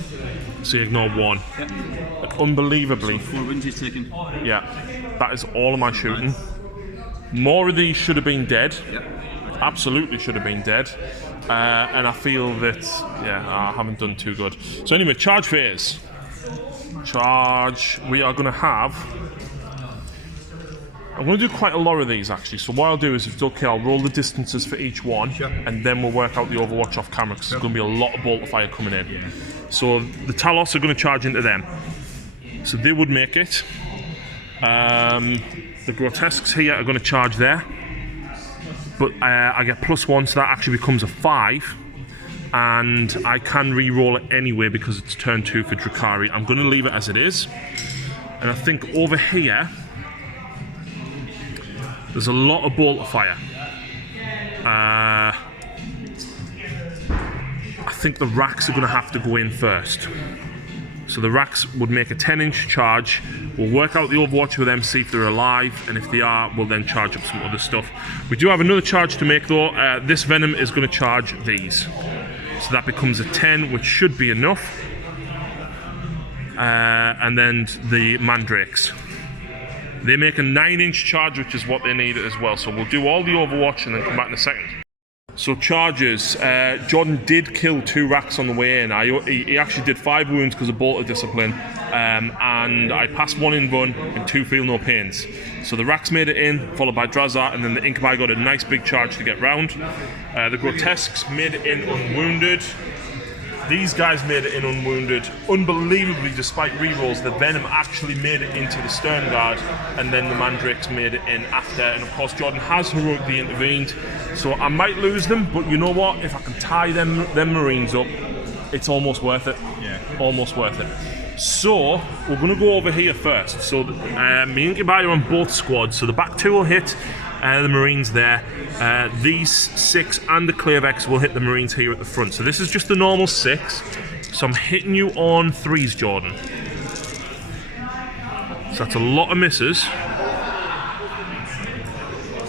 So you ignore 1. Yep. Unbelievably. So 4 wounds he's taken. Yeah, that is all of my shooting. More of these should have been dead. Yep. Absolutely should have been dead. And I feel that, yeah, I haven't done too good. So anyway, charge phase. Charge. We are going to have... I'm going to do quite a lot of these actually. So what I'll do is, if it's okay, I'll roll the distances for each one. Sure. And then we'll work out the Overwatch off camera, because there's going to be a lot of bolt of fire coming in. Yeah. So the Talos are going to charge into them. So they would make it. The Grotesques here are going to charge there. But I get +1, so that actually becomes a 5. And I can re-roll it anyway because it's turn 2 for Drukhari. I'm going to leave it as it is. And I think over here, there's a lot of bolt of fire. I think the racks are going to have to go in first. So the racks would make a 10-inch charge. We'll work out the Overwatch with them, see if they're alive, and if they are, we'll then charge up some other stuff. We do have another charge to make though. This Venom is going to charge these. So that becomes a 10, which should be enough. And then the Mandrakes. They make a 9-inch charge, which is what they need as well. So we'll do all the Overwatch and then come back in a second. So charges, Jordan did kill 2 racks on the way in. He actually did 5 wounds because of Bolt of Discipline, and I passed 1 in run and 2 feel no pains. So the racks made it in, followed by Drazar, and then the Incubi got a nice big charge to get round. The Grotesques made it in unwounded. These guys made it in unwounded. Unbelievably, despite rerolls, the Venom actually made it into the Stern Guard, and then the Mandrakes made it in after. And of course, Jordan has heroically intervened, so I might lose them, but you know what? If I can tie them Marines up, it's almost worth it. Yeah. Almost worth it. So, we're going to go over here first. So, me and Incubi are on both squads, so the back 2 will hit the Marines there. These 6 and the Clavex will hit the Marines here at the front. So this is just the normal 6. So I'm hitting you on 3s, Jordan. So that's a lot of misses.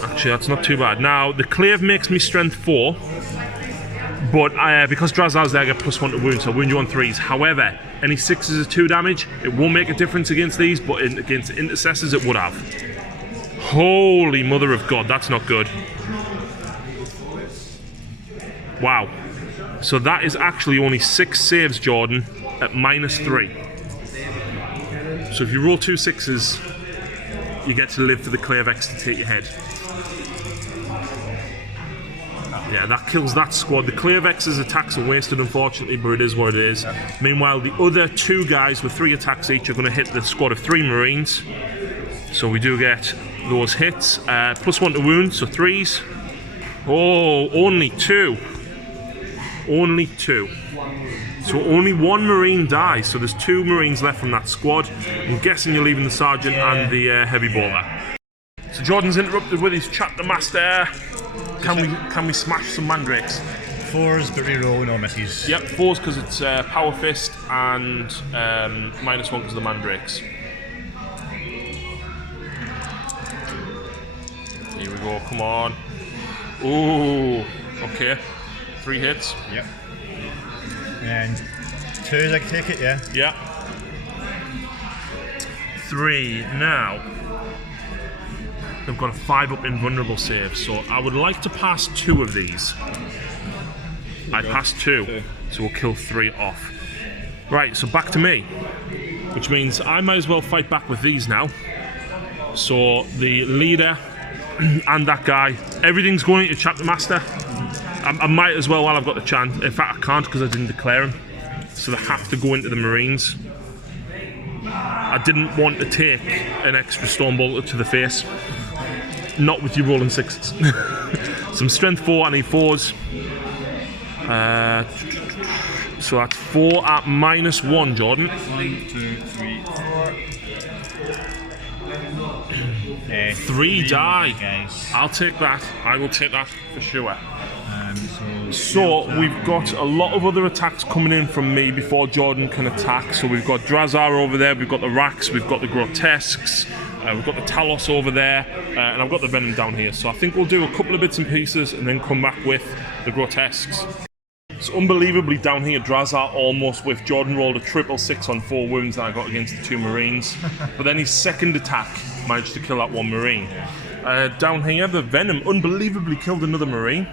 Actually, that's not too bad. Now, the Clave makes me strength 4. But because Drazar's there, I get +1 to wound, so I wound you on 3s. However, any 6s is 2 damage. It won't make a difference against these, but against Intercessors it would have. Holy mother of God, that's not good. Wow. So that is actually only 6 saves, Jordan, at -3. So if you roll 2 6s, you get to live for the Clavex to take your head. Yeah, that kills that squad. The Clavex's attacks are wasted, unfortunately, but it is what it is. Meanwhile, the other 2 guys with 3 attacks each are going to hit the squad of 3 Marines. So we do get those hits. +1 to wound, so 3s. Oh, only 2. Only 2. So only 1 Marine dies. So there's 2 Marines left from that squad. I'm guessing you're leaving the Sergeant and the Heavy Bolter. So Jordan's interrupted with his Chapter Master. Can we smash some Mandrakes? 4s, but reroll, no misses. Yep, 4s because it's Power Fist, and -1 because of the Mandrakes. Here we go, come on. Ooh, okay. 3 hits. Yep. And 2s, I can take it, yeah? Yeah. 3 now. They've got a 5 up invulnerable save, so I would like to pass 2 of these. I passed 2, so we'll kill 3 off. Right, so back to me, which means I might as well fight back with these now. So the leader and that guy, everything's going into Chapter Master. I might as well while I've got the chance. In fact, I can't because I didn't declare them, so they have to go into the Marines. I didn't want to take an extra Storm Bolter to the face. Not with you rolling 6s. Some strength 4, I need 4s. So that's 4 at -1, Jordan. 1, 2, 3, 4. 3 die. Guys. I'll take that. I will take that for sure. So we've got a lot of other attacks coming in from me before Jordan can attack. So we've got Drazar over there, we've got the Racks, we've got the Grotesques, We've got the Talos over there, and I've got the Venom down here. So I think we'll do a couple of bits and pieces and then come back with the Grotesques. So unbelievably down here, Drazar almost with Jordan rolled a 666 on 4 wounds that I got against the 2 Marines. But then his second attack managed to kill that 1 Marine. Down here, the Venom unbelievably killed another Marine.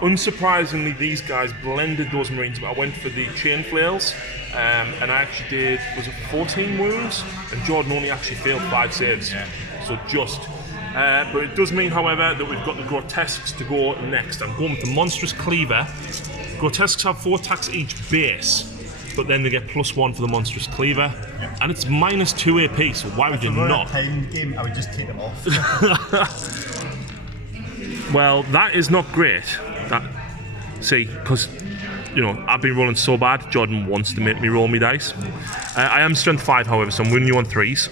Unsurprisingly, these guys blended those Marines, but I went for the chain flails, and I actually did, was it 14 wounds? And Jordan only actually failed 5 saves, so just. But it does mean, however, that we've got the Grotesques to go next. I'm going with the Monstrous Cleaver. Grotesques have 4 attacks each base, but then they get +1 for the Monstrous Cleaver, and it's -2 AP, so why would you not? If it were a time game, I would just take them off. Well, that is not great. See, because, you know, I've been rolling so bad, Jordan wants to make me roll me dice. I am strength 5, however, so I'm winning you on 3s.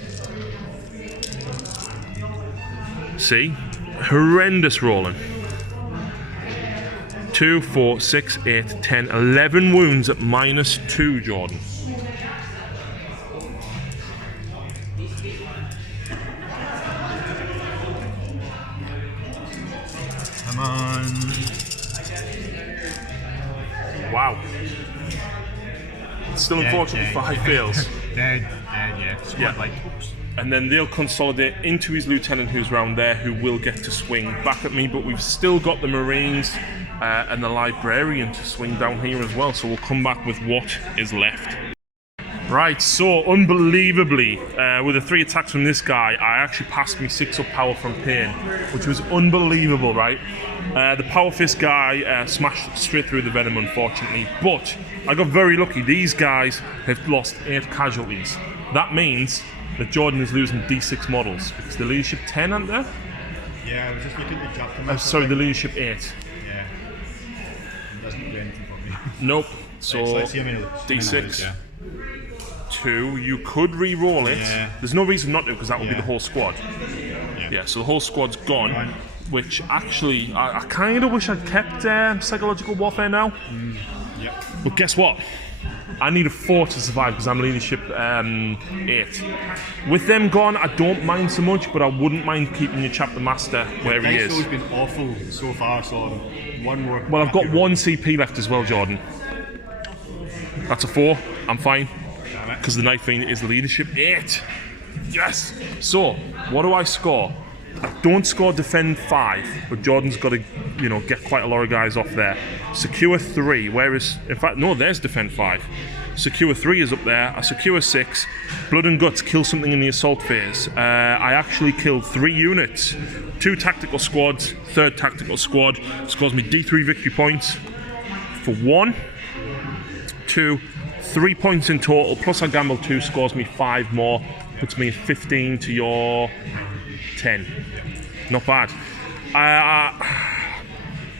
See? Horrendous rolling. 2, 4, 6, 8, 10, 11 wounds at -2, Jordan. Come on. Wow. It's still unfortunately 5 fails. Dead, yeah. Squad like, oops. And then they'll consolidate into his lieutenant who's round there, who will get to swing back at me, but we've still got the Marines and the Librarian to swing down here as well, so we'll come back with what is left. Right, so unbelievably, with the 3 attacks from this guy, I actually passed me 6 up power from Pain, which was unbelievable, right? The Power Fist guy smashed straight through the Venom, unfortunately, but I got very lucky. These guys have lost 8 casualties. That means that Jordan is losing D6 models, because the leadership 10, aren't there? Yeah, I was just looking at the chapter. Sorry, the leadership 8. Yeah. It doesn't do anything for me. Nope. So, Right, let's see how many D6. yeah. 2, you could re-roll it. Yeah. There's no reason not to, because that would be the whole squad. Yeah, So the whole squad's gone, Right. which actually, I kind of wish I'd kept Psychological Warfare now. Yep. But guess what? I need a 4 to survive because I'm leadership 8. With them gone, I don't mind so much, but I wouldn't mind keeping your chapter master where he is. Dice roll's been awful so far, so one more. Well, I've got 1 CP left as well, Jordan. That's a 4. I'm fine. Because the Night Fiend is leadership 8. Yes! So, what do I score? I don't score defend 5, but Jordan's got to, you know, get quite a lot of guys off there. Secure 3, whereas, in fact, no, there's defend 5. Secure 3 is up there. I secure 6. Blood and Guts, kill something in the assault phase. I actually killed 3 units. 2 tactical squads, 3rd tactical squad. Scores me D3 victory points for 1, 2, 3 points in total, plus I gambled 2, scores me 5 more, puts me 15 to your 10. Not bad.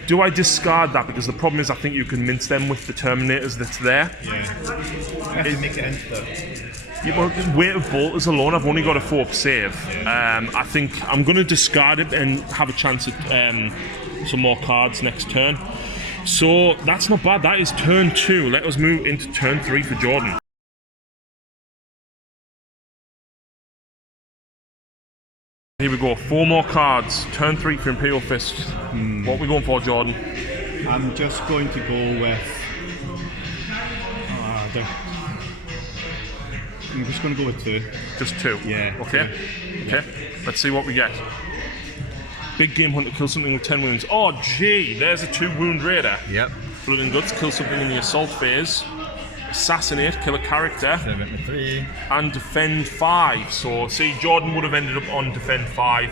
Do I discard that? Because the problem is I think you can mince them with the Terminators that's there. Yeah. I have to make it into the... Well, weight of bolters alone, I've only got a 4 save. I think I'm going to discard it and have a chance at some more cards next turn. So that's not bad. That is turn 2. Let us move into turn 3 for Jordan. Here we go. 4 more cards. Turn 3 for Imperial Fist. What are we going for, Jordan? I'm just going to go with... I'm just going to go with 2. Just 2? Yeah. Okay. 2. Okay. Let's see what we get. Big Game Hunter, kill something with 10 wounds. Oh, gee, there's a 2 wound raider. Yep. Blood and Guts, kill something in the assault phase. Assassinate, kill a character. 3. And defend 5. So, see, Jordan would have ended up on defend 5.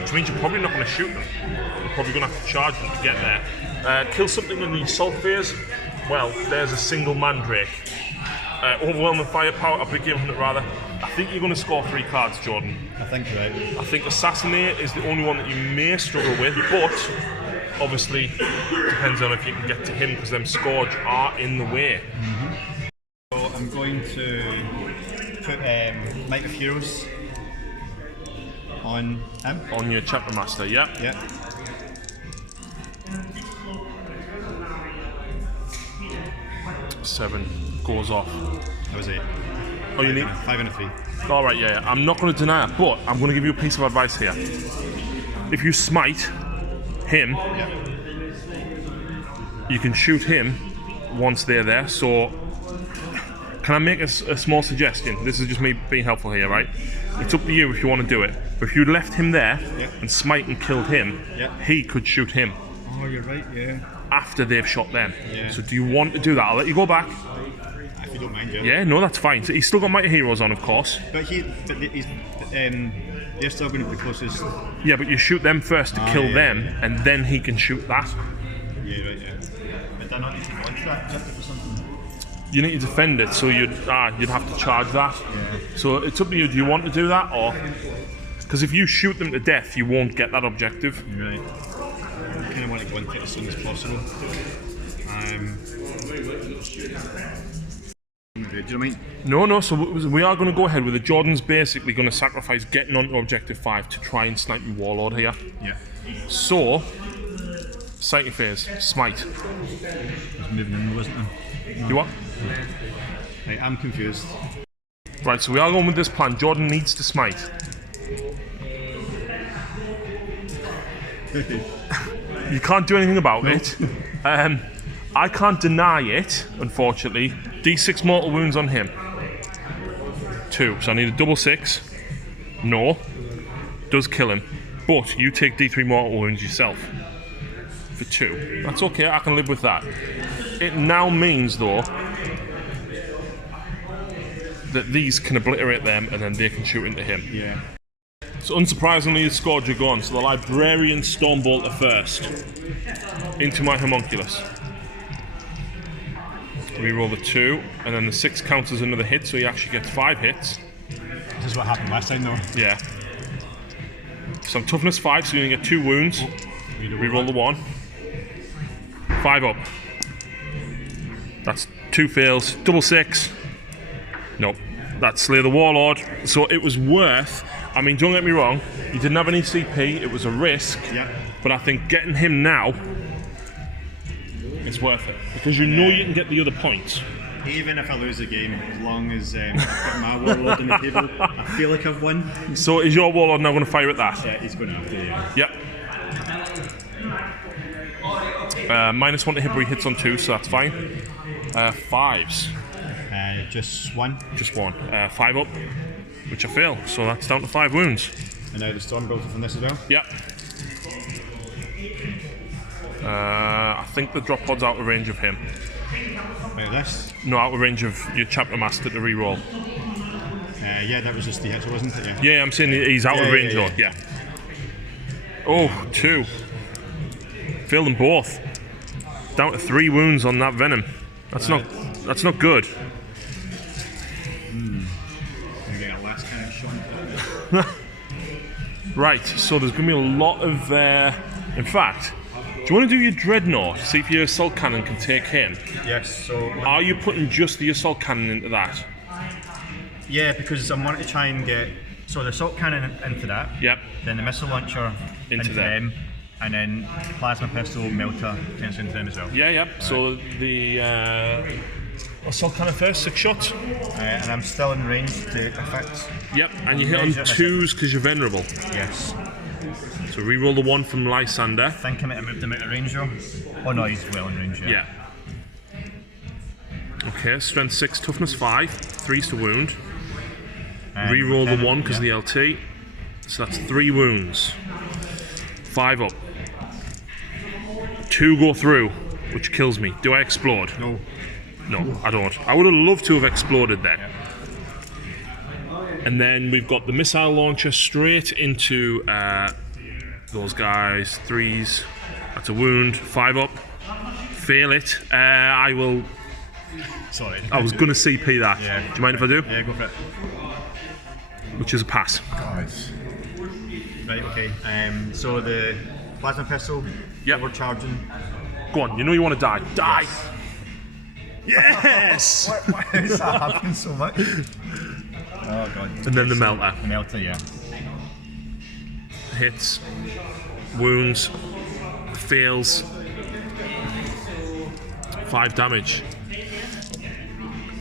Which means you're probably not going to shoot them. You're probably going to have to charge them to get there. Kill something in the assault phase. Well, there's a single Mandrake. Overwhelming firepower, a Big Game Hunter rather. I think you're going to score 3 cards, Jordan. I think you're right. I think Assassinate is the only one that you may struggle with, but obviously depends on if you can get to him because them Scourge are in the way. So I'm going to put Might of Heroes on him. On your Chapter Master, yeah? Yep. Seven goes off. That was 8. Oh, you need 5 and a 3. All right, yeah. I'm not going to deny it, but I'm going to give you a piece of advice here. If you smite him, you can shoot him once they're there. So, can I make a small suggestion? This is just me being helpful here, right? It's up to you if you want to do it. But if you left him there and smite and killed him, he could shoot him. Oh, you're right, yeah. After they've shot them. Yeah. So do you want to do that? I'll let you go back. If you don't mind, yeah. Yeah, no, that's fine. So he's still got Mighty Heroes on, of course. But they're still going to be the closest. Yeah, but you shoot them first to kill them, and then he can shoot that. Yeah, right, yeah. But they're not using one track for something. You need to defend it, so you'd have to charge that. Yeah. So it's up to you. Do you want to do that, or because if you shoot them to death, you won't get that objective. Right. I kind of want to go into it as soon as possible. Do you know what I mean? No. So we are going to go ahead with it. Jordan's basically going to sacrifice getting onto objective 5 to try and snipe your warlord here. Yeah. So, sighting phase, smite. He's moving in, wasn't he? No. You what? Right, I'm confused. Right, so we are going with this plan. Jordan needs to smite. You can't do anything about it. I can't deny it, unfortunately. D6 mortal wounds on him. 2. So I need a double 6. No. Does kill him. But you take D3 mortal wounds yourself. For 2. That's okay, I can live with that. It now means, though, that these can obliterate them and then they can shoot into him. Yeah. So unsurprisingly, the Scourge are gone. So the Librarian Stormbolter first. Into my Homunculus. Reroll the 2, and then the 6 counts as another hit, so he actually gets 5 hits. This is what happened last time, though. Yeah. So I'm toughness 5, so you only get 2 wounds. Reroll the 1. 5 up. That's 2 fails. Double 6. Nope. That's Slay the Warlord. So it was worth. I mean, don't get me wrong. You didn't have any CP. It was a risk. Yeah. But I think getting him now. It's worth it because you know you can get the other points. Even if I lose the game, as long as I've got my warlord on the table, I feel like I've won. So is your warlord now going to fire at that? Yeah, he's going to have to. Yeah. Yep. -1 to hit, but he hits on 2, so that's fine. 5s. Just 1. Just 1. 5 up, which I fail. So that's down to 5 wounds. And now the Stormbolter from this as well. Yep. I think the drop pod's out of range of him. Like this? No, out of range of your chapter master to reroll. Yeah, that was just the hit, wasn't it? Yeah, I'm saying he's out of range though. Yeah. Oh, 2. Failed them both. Down to 3 wounds on that venom. That's not good. I'm getting a last kind of shot. Right, so there's going to be a lot of. In fact. Do you want to do your Dreadnought? See if your assault cannon can take him? Yes, so... Are you putting just the assault cannon into that? Yeah, because I'm wanting to try and get... So the assault cannon into that. Yep. Then the missile launcher into them. And then the plasma pistol melter into them as well. Yeah. So the assault cannon first, 6 shots. And I'm still in range to affect. Yep, and you hit on 2s because you're venerable. Yes. So reroll the 1 from Lysander. I think I might have moved him out of range though. Oh no, he's well in range, yeah. Okay, strength 6, toughness 5, 3s to wound. Reroll the 1 because of the LT. So that's 3 wounds. 5 up. 2 go through, which kills me. Do I explode? No. No, I don't. I would have loved to have exploded then. And then we've got the missile launcher straight into those guys. 3s. That's a wound. 5 up. Fail it. I will. Sorry. I was going to CP that. Yeah. Do you mind if I do? Yeah, go for it. Which is a pass. Nice. Right, okay. So the plasma pistol. Yep. Overcharging. Go on, you know you want to die. Die! Yes! Why is that happening so much? Oh god. And then the melter. The melter, yeah. Hits. Wounds. Fails. 5 damage.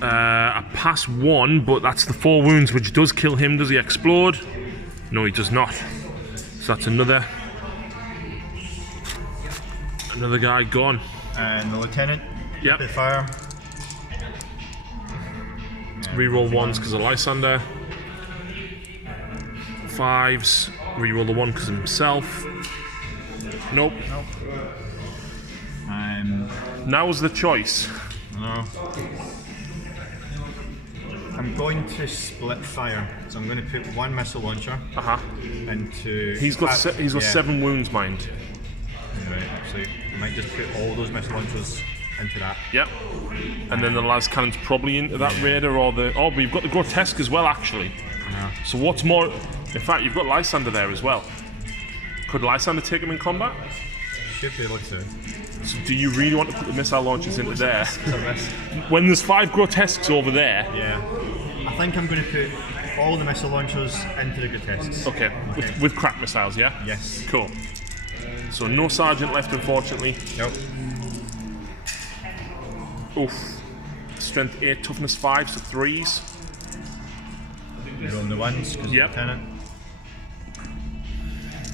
I pass 1, but that's the 4 wounds, which does kill him. Does he explode? No, he does not. So that's another guy gone. And the lieutenant. Yep. The fire. Reroll 1s because of Lysander. 5s. Reroll the 1 because of himself. Nope. Now's the choice. No. I'm going to split fire, so I'm going to put 1 missile launcher into. He's got 7 wounds, mind. Right, so you might just put all those missile launchers into that. Yep. And then the las cannon's probably into that raider or the. Oh, but you've got the grotesque as well, actually. So what's more? In fact, you've got Lysander there as well. Could Lysander take him in combat? Should be able to. So do you really want to put the missile launchers into there? When there's 5 grotesques over there? Yeah. I think I'm going to put all the missile launchers into the grotesques. Okay. With crap missiles, yeah? Yes. Cool. So no sergeant left, unfortunately. Nope. Oof. Strength 8, toughness 5, so 3s. You're on the 1s because lieutenant.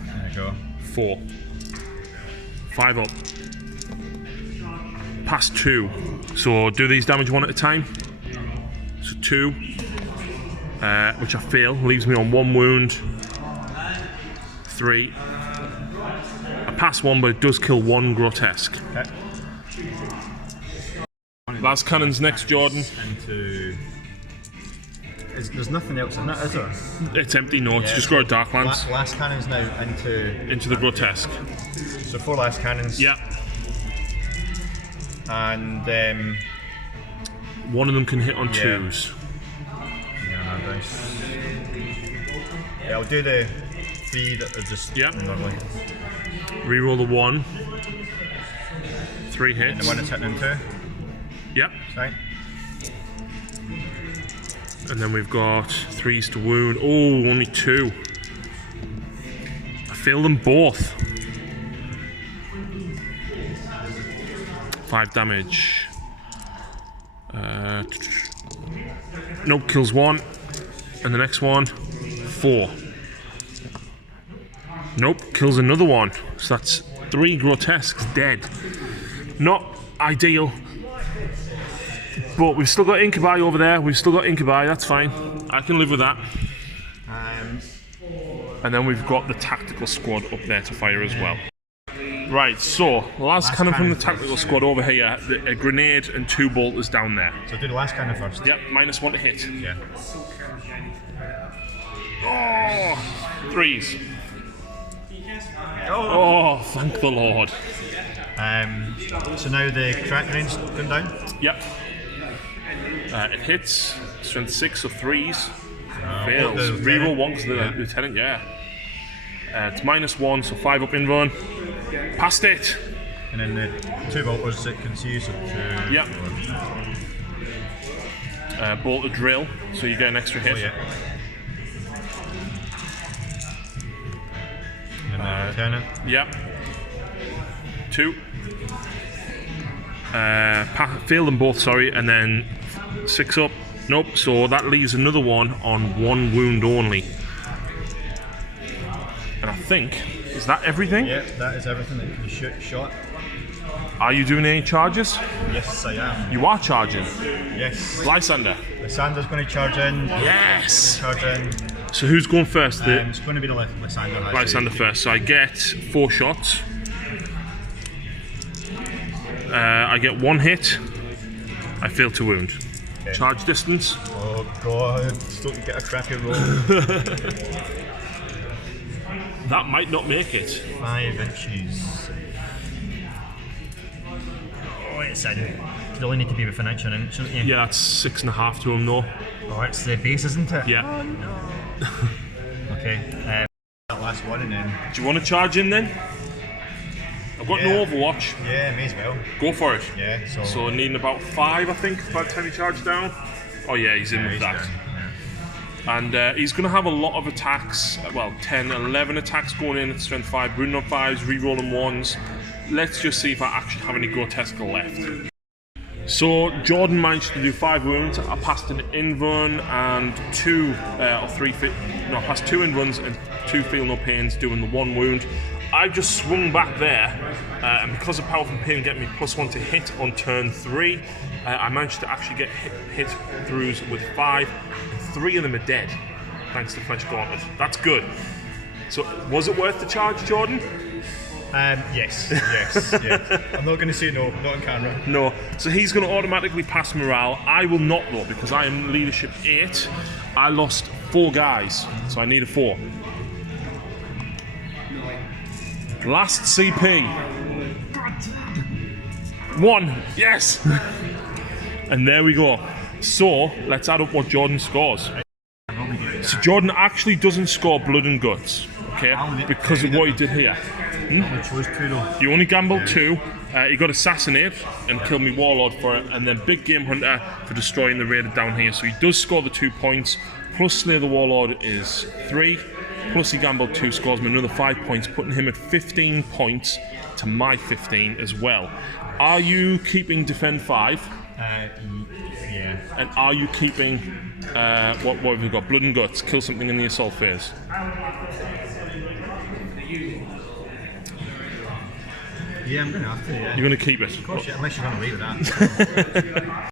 There you go. 4. 5 up. Pass 2. So do these damage 1 at a time. So 2. Which I fail. Leaves me on 1 wound. 3. I pass 1, but it does kill 1 grotesque. Okay. Las cannon's next, Jordan. There's nothing else in that, is there? It's empty, no. It's just got a dark lance. Last cannons now into the grotesque. So 4 last cannons. Yeah. And 1 of them can hit on 2s. Yeah, nice. Yeah, I'll do the 3 that are just normally. Reroll the 1. 3 hits. And the one that's hitting in 2. Yep. Right. And then we've got 3s to wound. Oh, only 2. I failed them both. 5 damage. Nope, kills 1. And the next one, 4. Nope, kills another 1. So that's 3 grotesques dead. Not ideal. But we've still got incubi over there. We've still got incubi, that's fine. I can live with that. And then we've got the tactical squad up there to fire as well. Right, so last cannon from the tactical squad over here, a grenade and 2 bolters down there. So do the last cannon first. Yep, -1 to hit. Yeah. Oh, 3s. Oh, thank the Lord. So now the crack grenades come down? Yep. It hits, strength 6 of 3s. Fails. Reroll 1 because the lieutenant, it's -1, so 5 up in run. Passed it. And then the 2 bolters that can see, so 2. Yep. Bolter drill, so you get an extra hit. Oh, yeah. And then the lieutenant. Yep. 2. Fail them both, sorry, and then 6 up. Nope, so that leaves another one on 1 wound only. And I think, is that everything? Yeah, that is everything that can shoot shot. Are you doing any charges? Yes, I am. You are charging? Yes. Lysander. Lysander's going to charge in. Yes! Charge in. So who's going first? It's going to be the Lysander. Lysander first. So I get 4 shots. I get 1 hit. I fail to wound. Okay. Charge distance. Oh god, still get a crappy roll. That might not make it. 5 inches. Oh, it's in. You only need to be within an inch, shouldn't you? Yeah, that's 6.5 to him though. Oh, it's the base, isn't it? Yeah. Oh no. Okay. That last one and then. Do you want to charge in then? I've got no Overwatch. Yeah, may as well. Go for it. Yeah, so needing about 5, I think, by the time he charged down. Oh yeah, he's in with that. Down, And he's going to have a lot of attacks, well, 10, 11 attacks going in at strength 5, wounding on 5s, rerolling 1s. Let's just see if I actually have any grotesque left. So Jordan managed to do 5 wounds. I passed an invuln and 2 or 3 no, I passed 2 invuns and 2 feel no pains doing the 1 wound. I just swung back there, and because of powerful pain getting me +1 to hit on turn 3, I managed to actually get hit throughs with 5. 3 of them are dead, thanks to Flesh Gauntlet. That's good. So was it worth the charge, Jordan? Yes. I'm not going to say no, not on camera. No. So he's going to automatically pass morale. I will not though, because I am leadership 8. I lost 4 guys, so I need a 4. Last CP. 1. Yes. And there we go. So let's add up what Jordan scores. So Jordan actually doesn't score blood and guts, okay, because of what he did here. You only gambled 2. You got Assassinate and killed me Warlord for it, and then Big Game Hunter for destroying the raider down here. So he does score the 2 points, plus Slay the Warlord is 3, plus he gambled 2, scores me another 5 points, putting him at 15 points to my 15 as well. Are you keeping Defend 5? Yeah. And are you keeping, what have we got? Blood and Guts, kill something in the assault phase. Yeah, I'm going to have to, yeah. You're going to keep it? Of course, yeah, unless you're going away with that.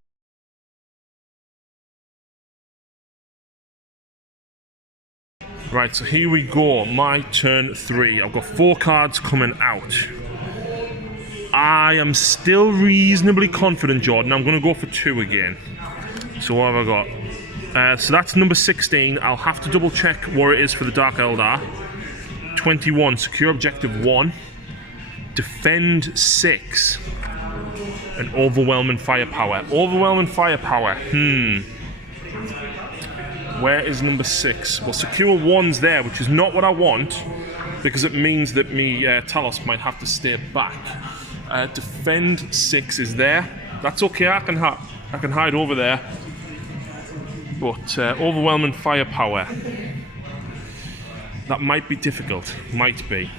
Right, so here we go, my turn 3. I've got 4 cards coming out. I am still reasonably confident, Jordan. I'm going to go for 2 again. So what have I got? So that's number 16. I'll have to double check where it is for the Dark Eldar. 21, secure objective 1. Defend 6. And overwhelming firepower. Overwhelming firepower. Where is number 6? Well, secure 1's there, which is not what I want, because it means that me Talos might have to stay back. Defend 6 is there. That's okay. I can hide over there. But overwhelming firepower. That might be difficult. Might be.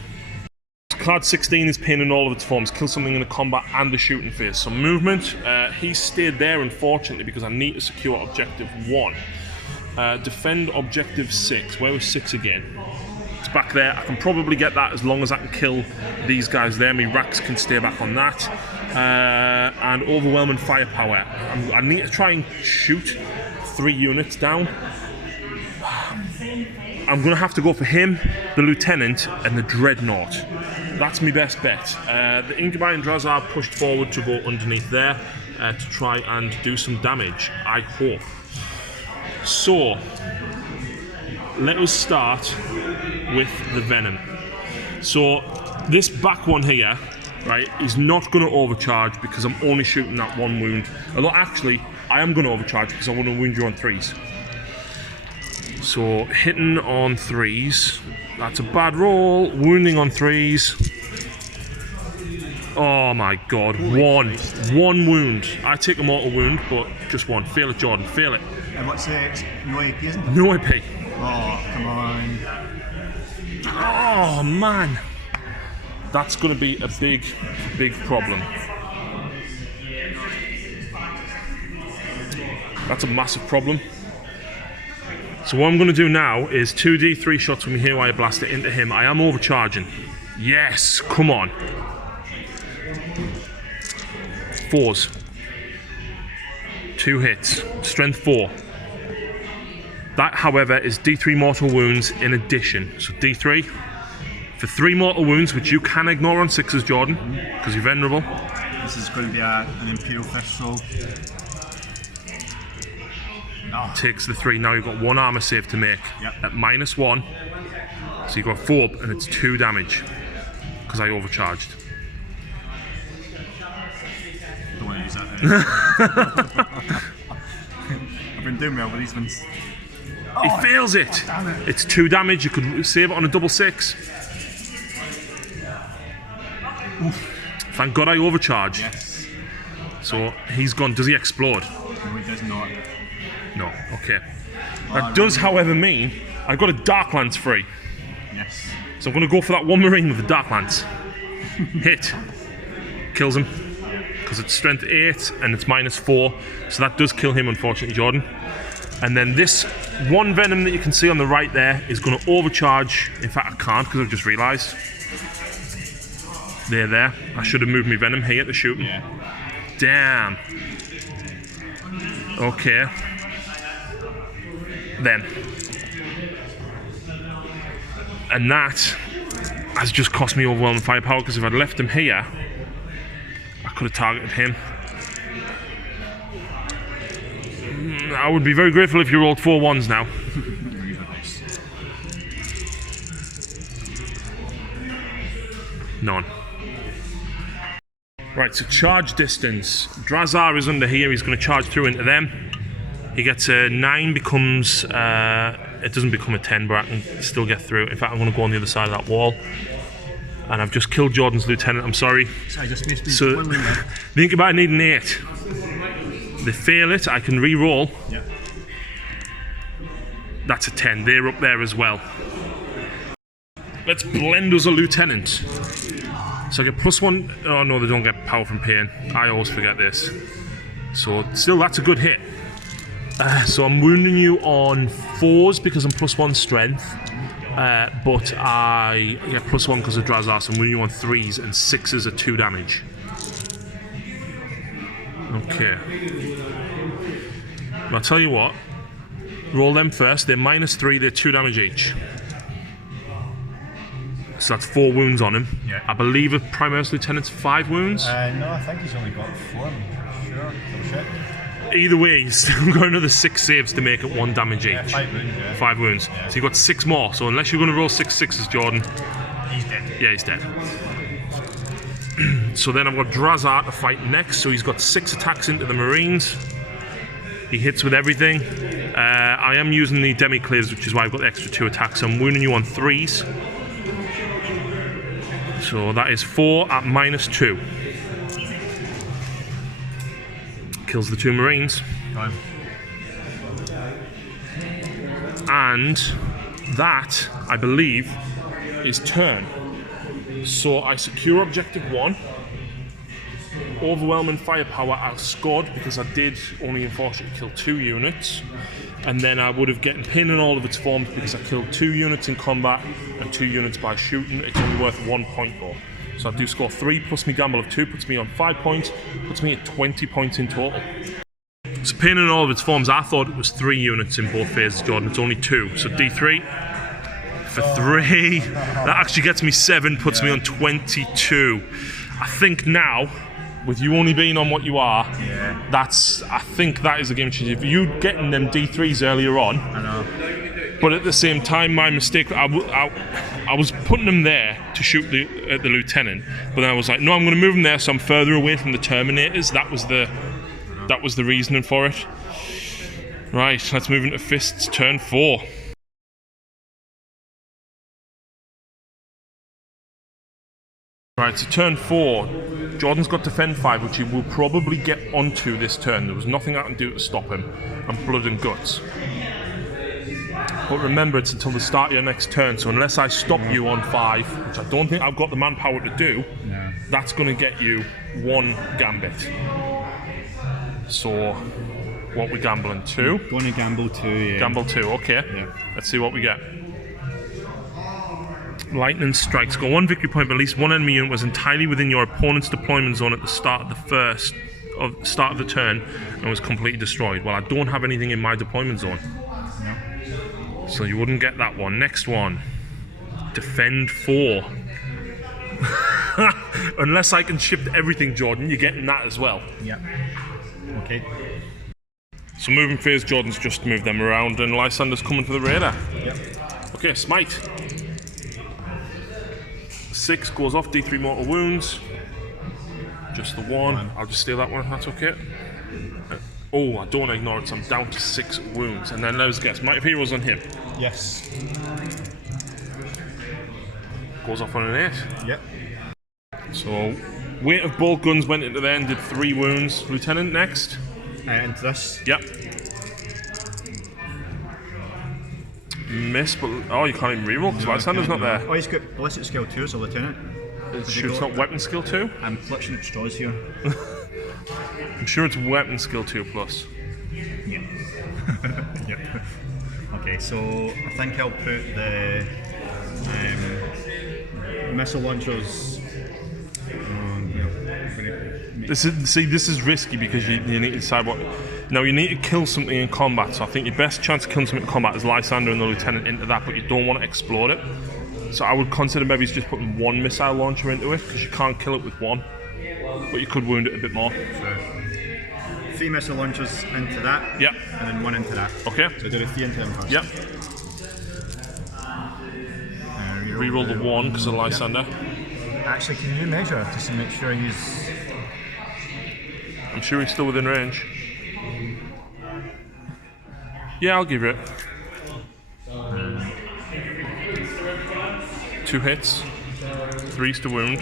Card 16 is pain in all of its forms. Kill something in the combat and the shooting phase. So movement. He stayed there, unfortunately, because I need to secure objective 1. Defend objective 6. Where was 6 again? It's back there. I can probably get that as long as I can kill these guys there. Me racks can stay back on that. And overwhelming firepower. I need to try and shoot 3 units down. I'm going to have to go for him, the Lieutenant, and the Dreadnought. That's my best bet. The Incubi and Drazar pushed forward to go underneath there to try and do some damage, I hope. So, let us start with the Venom. So, this back one here, right, is not going to overcharge because I'm only shooting that 1 wound. Although, actually, I am going to overcharge because I want to wound you on 3s. So, hitting on 3s. That's a bad roll. Wounding on 3s. Oh my god, 1 wound. I take a mortal wound, but just 1. Fail it, Jordan, fail it. And what's it? No AP, isn't it? No AP. Oh, come on. Oh man. That's going to be a big problem. That's a massive problem. So what I'm going to do now is 2d3 shots with my Haywire Blaster into him. I am overcharging. Yes, come on. 4s. 2 hits. Strength 4. That, however, is D3 mortal wounds in addition. So D3 for 3 mortal wounds, which you can ignore on 6s, Jordan, because you're vulnerable. This is going to be an Imperial fist roll. Oh. Takes the 3. Now you've got 1 armor save to make at -1. So you've got 4 and it's 2 damage because I overcharged. Don't want to use that then. I've been doing well with these ones. He fails it. Damn it. It's 2 damage. You could save it on a double 6. Oof. Thank God I overcharged. Yes. So he's gone. Does he explode? No, he does not. No. Okay. That does, however, mean I've got a Dark Lance free. Yes. So I'm going to go for that 1 Marine with the Dark Lance. Hit. Kills him. because it's strength 8 and it's -4, so that does kill him, unfortunately, Jordan. And then this one venom that you can see on the right there is going to overcharge. In fact, I can't because I've just realised. There. I should have moved my venom here to shoot him. Yeah. Damn. Okay. Then. And that has just cost me overwhelming firepower, because if I'd left him here, I could have targeted him. I would be very grateful if you rolled 4 1s now. None. Right, so charge distance. Drazar is under here, he's going to charge through into them. He gets a 9, becomes, it doesn't become a 10, but I can still get through. In fact, I'm going to go on the other side of that wall. And I've just killed Jordan's lieutenant, I'm sorry. I just missed So, think about needing 8. They fail it, I can re-roll. Yeah. That's a 10, they're up there as well. Let's blend us a lieutenant. So I get +1, oh no, they don't get power from pain. I always forget this. So still, that's a good hit. So I'm wounding you on 4s because I'm +1 strength. But I get +1 because of Drazar, so I'm wounding you on 3s, and 6s are 2 damage. Okay. I'll tell you what. Roll them first. They're -3. They're 2 damage each. So that's 4 wounds on him. Yeah. I believe a Primus Lieutenant's 5 wounds. No, I think he's only got 4. Sure. Double check. Either way, he's still got another 6 saves to make it 1 damage each. Yeah, 5 wounds. Yeah. 5 wounds. Yeah. So you've got 6 more. So unless you're going to roll 6 6s, Jordan. He's dead. Yeah, he's dead. So then I've got Drazar to fight next. So he's got 6 attacks into the Marines. He hits with everything. I am using the Demi-Claves, which is why I've got the extra 2 attacks. So I'm wounding you on 3s. So that is 4 at -2. Kills the 2 Marines. Fine. And that, I believe, is turn. So I secure objective 1. Overwhelming firepower I scored because I did only unfortunately kill 2 units. And then I would have gotten pain in all of its forms because I killed 2 units in combat and 2 units by shooting. It's only worth 1 point though. So I do score 3 plus me gamble of 2, puts me on 5 points, puts me at 20 points in total. So pain in all of its forms, I thought it was 3 units in both phases, Jordan. It's only 2. So D3 for 3. That actually gets me 7, puts me on 22. I think now, with you only being on what you are, I think that is a game changer. If you getting them D3s earlier on, I know. but at the same time, my mistake, I was putting them there to shoot at the lieutenant, but then I was like, no, I'm going to move them there so I'm further away from the Terminators. That was the reasoning for it. Right, let's move into fists, turn 4. Right, so turn 4. Jordan's got defend 5, which he will probably get onto this turn. There was nothing I can do to stop him. I'm blood and guts. But remember, it's until the start of your next turn, so unless I stop you on 5, which I don't think I've got the manpower to do, that's going to get you 1 gambit. So, what we gambling? 2? Going to gamble 2, yeah. Gamble 2, okay. Yeah. Let's see what we get. Lightning strikes. Got 1 victory point, but at least 1 enemy unit was entirely within your opponent's deployment zone at the start of the turn and was completely destroyed. Well, I don't have anything in my deployment zone. No. So you wouldn't get that one. Next one. Defend 4. Unless I can shift everything, Jordan, you're getting that as well. Yeah. Okay. So moving phase, Jordan's just moved them around and Lysander's coming for the raider. Yep. Okay, smite. 6 goes off, D3 mortal wounds. Just the 1. I'll just steal that one if that's okay. Oh, I don't ignore it, so I'm down to 6 wounds. And then let's guess, Might of Heroes on him. Yes. Goes off on an 8. Yep. So, weight of bolt guns went into there and did 3 wounds. Lieutenant next. Into this. Yep. Miss, but oh, you can't even reroll because Lysander's not there. Oh, he's got ballistic skill 2 as a lieutenant. It's not weapon skill 2. I'm clutching at straws here. I'm sure it's weapon skill 2 plus. Yeah. Yep. Okay, so I think I'll put the missile launchers. This is risky because you need to decide what. Now you need to kill something in combat, so I think your best chance of killing something in combat is Lysander and the Lieutenant into that, but you don't want to explode it. So I would consider maybe just putting one missile launcher into it because you can't kill it with one, but you could wound it a bit more. So 3 missile launchers into that. Yep. And then 1 into that. Okay. So do the 3 into them first. Yep. Reroll the 1 because of Lysander. Yep. Actually, can you measure just to make sure he's... I'm sure he's still within range. Yeah, I'll give you it. 2 hits. 3's to wound.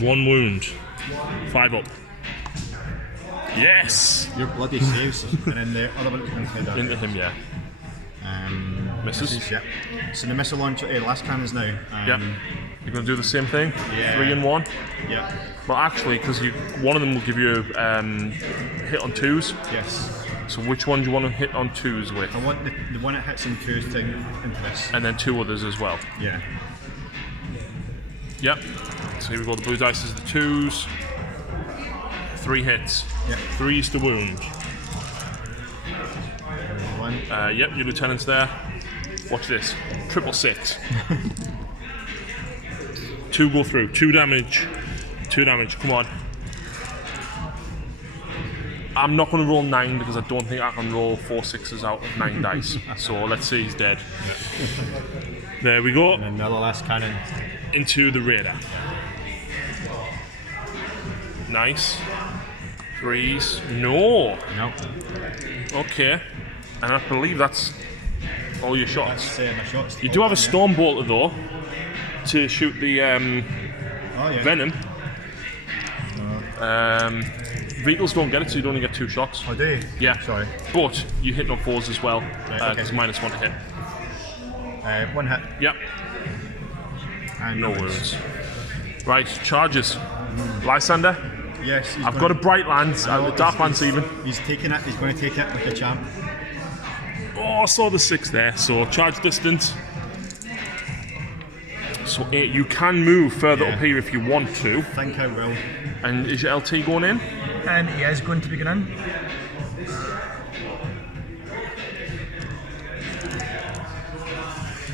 1 wound. 5 up. Yes! Your bloody saves. And then the other one into him, yeah. Misses. Yep. So the missile launcher, last cannons now. Yep. You're going to do the same thing? Yeah. 3 and 1? Yep. Well, actually, because one of them will give you a hit on 2s. Yes. So which one do you want to hit on 2s with? I want the one that hits on 2s thing into this. And then 2 others as well. Yeah. Yep. So here we go, the blue dice is the 2s. 3 hits. Yep. 3's to wound. 1. Yep, your lieutenant's there. Watch this. 666. 2 go through. 2 damage. 2 damage. Come on. I'm not going to roll 9 because I don't think I can roll 4 6s out of 9 dice. So let's say he's dead. There we go. And another last cannon. Into the Raider. Nice. 3s. No. No. Okay. And I believe that's all your shots. That's my shots. You do have a storm bolter though to shoot the venom. Vehicles don't get it, so you'd only get 2 shots. Oh, do you? Yeah. Sorry. But you hit on 4s as well. Right, It's -1 to hit. 1 hit. Yep. And No wounds. Right, charges. Lysander. Yes. I've got a bright lance, a dark lance even. He's taking it. He's going to take it like a champ. Oh, I saw the 6 there. So charge distance. So 8. You can move further up here if you want to. I think I will. And is your LT going in? And he is going to be going in.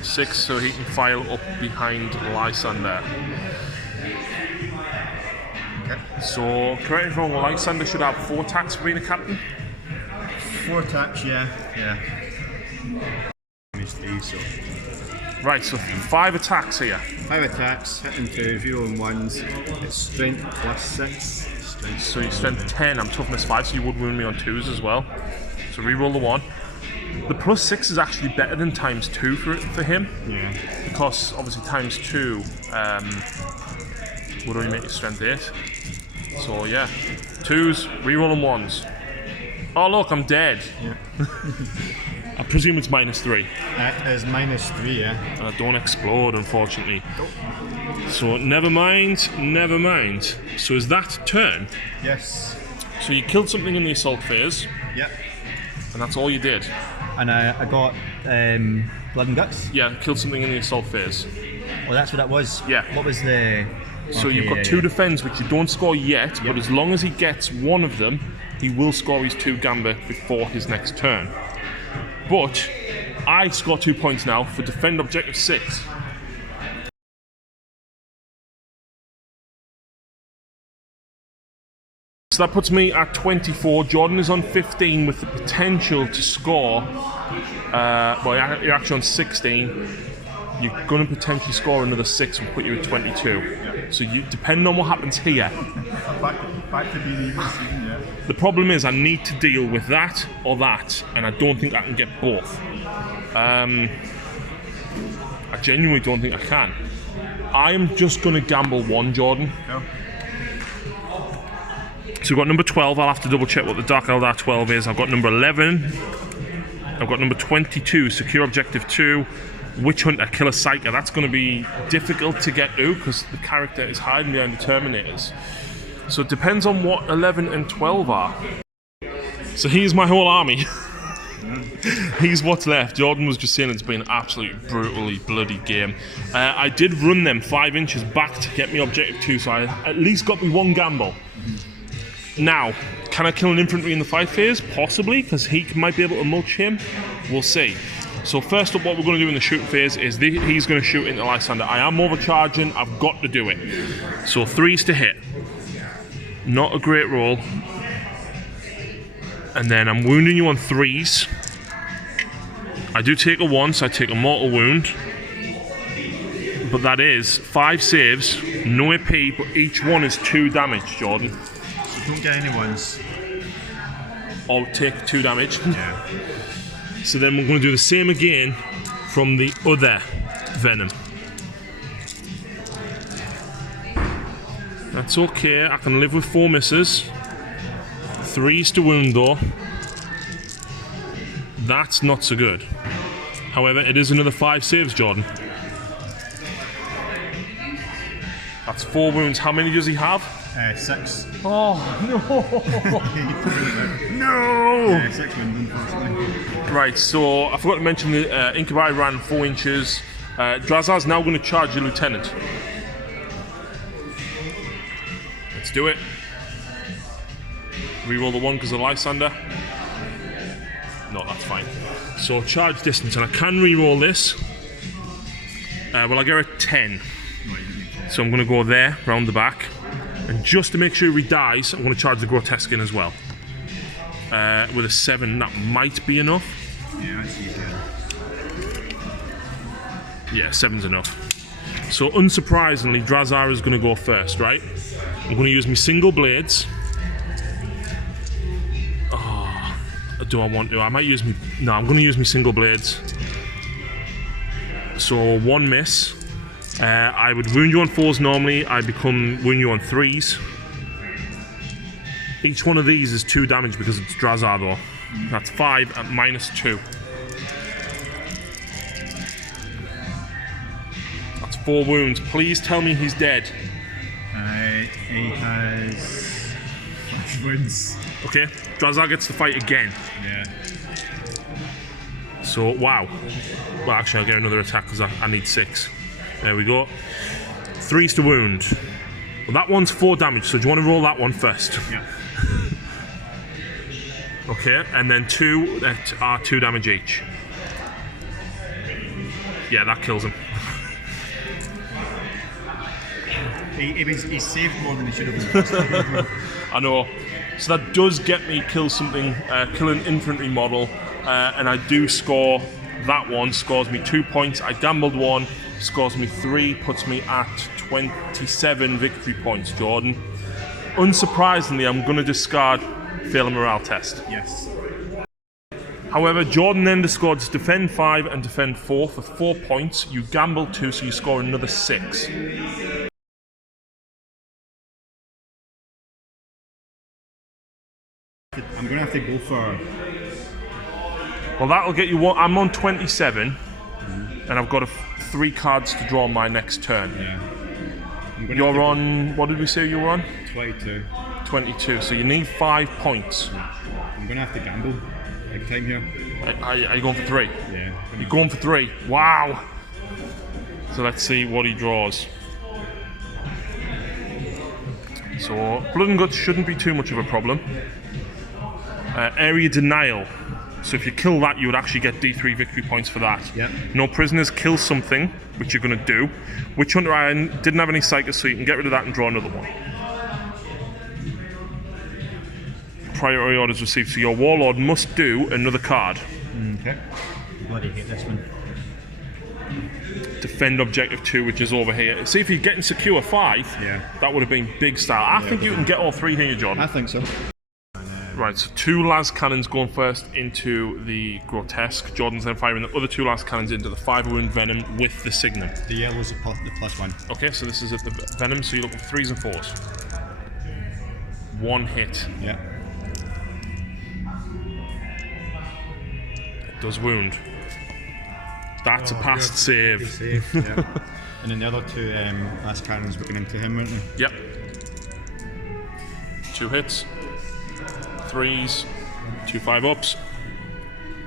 Six, so he can file up behind Lysander. Okay. So, correct me if I'm wrong, Lysander should have 4 attacks for being a captain? 4 attacks, yeah. So. Right, so 5 attacks here. 5 attacks, hitting 2, 0 and 1s. It's strength +6. Strength. So you strength 10, I'm toughness 5, so you would wound me on 2s as well. So reroll the 1. The +6 is actually better than ×2 for him. Yeah. Because obviously ×2 would only make you strength 8. So yeah. 2s, reroll and 1s. Oh look, I'm dead. Yeah. I presume it's -3. That is -3, yeah. And I don't explode, unfortunately. So never mind. So is that turn? Yes. So you killed something in the assault phase, Yep. and that's all you did. And I got blood and guts. Yeah, killed something in the assault phase. Well, that's what that was. Yeah. What was the? So Okay, you've got yeah, 2 defense, which you don't score yet, but Yep. as long as he gets one of them, he will score his 2 gambit before his next turn. But I score 2 points now for defend objective 6. So that puts me at 24. Jordan is on 15 with the potential to score. Well, you're actually on 16. You're going to potentially score another 6 and put you at 22. So you, depending on what happens here. Back to being even season, yeah. The problem is I need to deal with that or that, and I don't think I can get both. I genuinely don't think I can. I am just going to gamble 1, Jordan. No. So we've got number 12. I'll have to double check what the Dark Eldar 12 is. I've got number 11. I've got number 22, secure objective 2. Witch Hunter, kill a Psyker. That's going to be difficult to get to because the character is hiding behind the Terminators. So it depends on what 11 and 12 are. So here's my whole army. Here's what's left. Jordan was just saying it's been an absolutely brutally bloody game. I did run them 5 inches back to get me objective 2, so I at least got me 1 gamble. Now, can I kill an infantry in the fight phase? Possibly, because he might be able to mulch him. We'll see. So first up, what we're going to do in the shoot phase is he's going to shoot into Lysander. I am overcharging. I've got to do it. So 3s to hit. Not a great roll. And then I'm wounding you on 3s. I do take a 1, so I take a mortal wound. But that is 5 saves, no AP, but each one is 2 damage, Jordan. So don't get any 1s. Or take 2 damage. Yeah. So then we're going to do the same again from the other venom. That's okay, I can live with 4 misses. 3s to wound though. That's not so good. However, it is another 5 saves, Jordan. That's 4 wounds. How many does he have? 6. Oh, no! No! Yeah, 6 wounds, unfortunately. Right, so I forgot to mention the Incubi ran 4 inches. Drazar's now going to charge your lieutenant. Let's do it. Reroll the 1 because of Lysander. No, that's fine. So charge distance, and I can reroll this. Well, I get a 10. So I'm going to go there, round the back. And just to make sure he dies, I'm going to charge the grotesque in as well. With a 7, that might be enough. Yeah, I see it. Yeah, 7's enough. So unsurprisingly, Drazar is going to go first, right? I'm going to use my single blades. Oh, do I want to? I might use me. No, I'm going to use my single blades. So 1 miss. I would wound you on 4s normally. I wound you on 3s. Each one of these is 2 damage because it's Drazar though. That's 5 at -2. That's 4 wounds. Please tell me he's dead. He has 5 wounds. Okay, Drazar gets to fight again. Yeah. So, wow. Well, actually, I'll get another attack because I need 6. There we go. 3s to wound. Well, that one's 4 damage, so do you want to roll that one first? Yeah. Okay, and then 2 that are 2 damage each. Yeah, that kills him. He saved more than he should have been. I know. So that does get me kill an infantry model, and I do score. That one scores me 2 points. I gambled 1, scores me 3, puts me at 27 victory points, Jordan. Unsurprisingly, I'm going to discard fail a morale test. Yes. However, Jordan then discards defend 5 and defend 4 for 4 points. You gamble 2, so you score another 6. I'm going to have to go for... Well, that'll get you one. I'm on 27, and I've got 3 cards to draw my next turn. Yeah. You're on, what did we say you were on? 22. 22, so you need 5 points. I'm going to have to gamble big time here. Are you going for 3? Yeah. You're going for 3. Wow. So let's see what he draws. So Blood and Guts shouldn't be too much of a problem. Area Denial. So if you kill that, you would actually get D3 victory points for that. Yep. No prisoners, kill something, which you're going to do. Witch Hunter Iron didn't have any psychers, so you can get rid of that and draw another one. Priority orders received. So your Warlord must do another card. Okay. Bloody hate this one. Defend objective 2, which is over here. See if you're getting secure 5. Yeah. That would have been big style. I think you can get all 3 here, John. I think so. Right, so 2 las cannons going first into the grotesque. Jordan's then firing the other 2 las cannons into the 5 wound venom with the signum. The yellow's the +1. Okay, so this is at the venom, so you look at 3s and 4s. 1 hit. Yeah. It does wound. That's a passed save. Yeah. And then the other 2 last cannons looking into him, weren't they? Yep. 2 hits. 3s, 2 5-ups.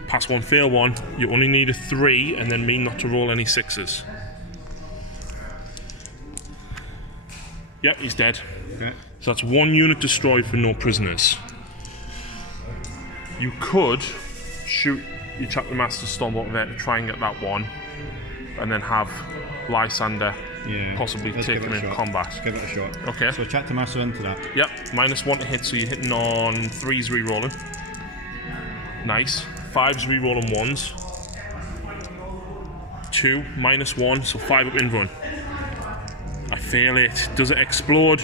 Pass 1, fail 1. You only need a 3 and then mean not to roll any 6s. Yep, he's dead. Okay. So that's 1 unit destroyed for no prisoners. You could shoot your Chapter Master Stormbolt there to try and get that 1, and then have Lysander possibly take him in combat. Let's give it a shot. Okay. So Chapter Master into that. Yep, -1 to hit, so you're hitting on 3s re-rolling. Nice. 5s re-rolling 1s. 2, -1, so 5 up in run. I fail it. Does it explode?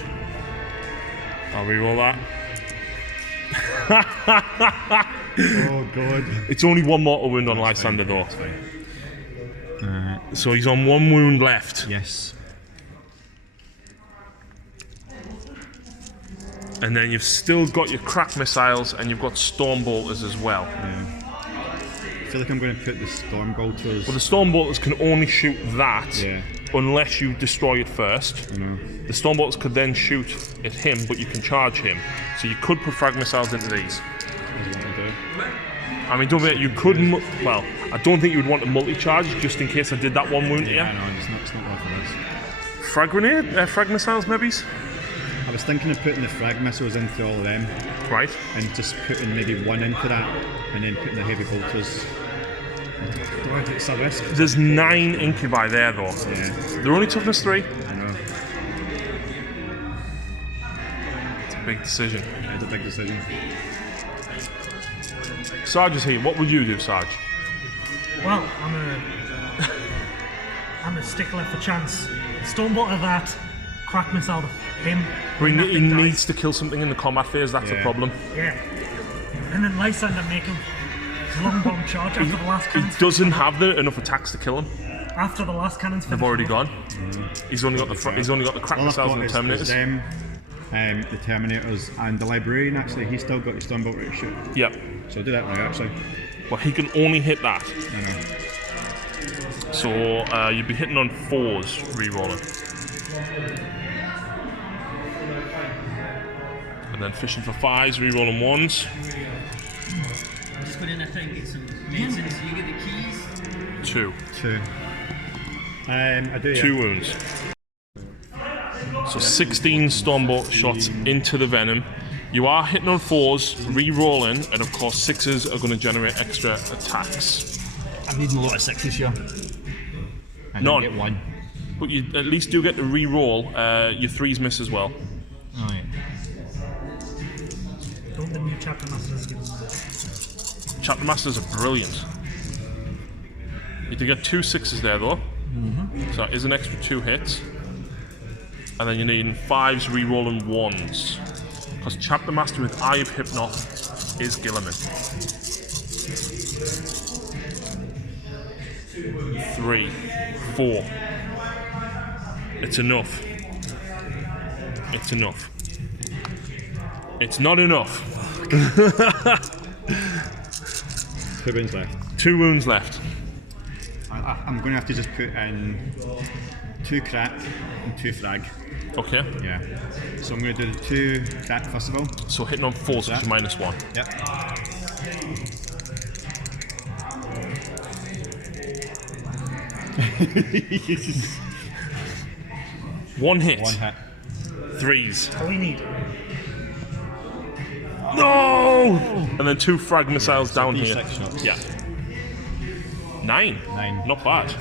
I'll re-roll that. Oh god. It's only 1 mortal wound on Lysander though. So he's on 1 wound left. Yes. And then you've still got your crack missiles and you've got Stormbolters as well. Yeah. I feel like I'm going to put the Stormbolters. Well, the Stormbolters can only shoot that unless you destroy it first. The Stormbolters could then shoot at him, but you can charge him. So you could put frag missiles into these. I mean, don't forget, you could. Well, I don't think you would want to multi-charge just in case I did that 1 wound to you. Yeah, no, it's not worth this. Frag grenade, frag missiles, maybe. I was thinking of putting the frag missiles into all of them. Right. And just putting maybe 1 into that, and then putting the heavy bolters. It's a risk. There's 9 incubi there though. Yeah. They're only toughness 3. I know. It's a big decision. It's a big decision. Sarge is here. What would you do, Sarge? Well, I'm a stickler for chance. Stormbolter that, crack missile to him. He needs to kill something in the combat phase, that's the problem. Yeah. And then Lysander make him long bomb charge after the last cannon. He doesn't have enough attacks to kill him. After the last cannon's finished. They've already gone. He's only got the crack missiles and the Terminators. The Terminators and the Librarian, actually, he's still got his Stormbolter to shoot. Yep. So I'll do that right, actually. But he can only hit that. I know. So you'd be hitting on 4s re-rolling. And then fishing for 5s, re-rolling 1s. Just put in a thing, get some medicine, so you get the keys. 2. 2. I do, 2 wounds. So 16 Stormbolt shots into the Venom. You are hitting on 4s, re-rolling, and of course 6s are going to generate extra attacks. I'm needing a lot of 6s here. None. Get 1. But you at least do get to re-roll. Your 3s miss as well. Oh, yeah. Don't the new Chapter Masters give them that? Chapter Masters are brilliant. You do get 2 6s there though. So that is an extra 2 hits. And then you're needing 5s re-rolling 1s. Because Chapter Master with Eye of Hypnoth is Gilliman. 3, 4. It's enough. It's enough. It's not enough. 2 wounds left. 2 wounds left. I'm going to have to just put in 2 crack and 2 frag. Okay. Yeah. So I'm going to do the 2 crack first of all. So hitting on 4, so it's -1. Yep. One hit. 1 hit. 3s. All we need. No! And then 2 frag missiles down here. D6 shots. Yeah. 9. 9. Not bad.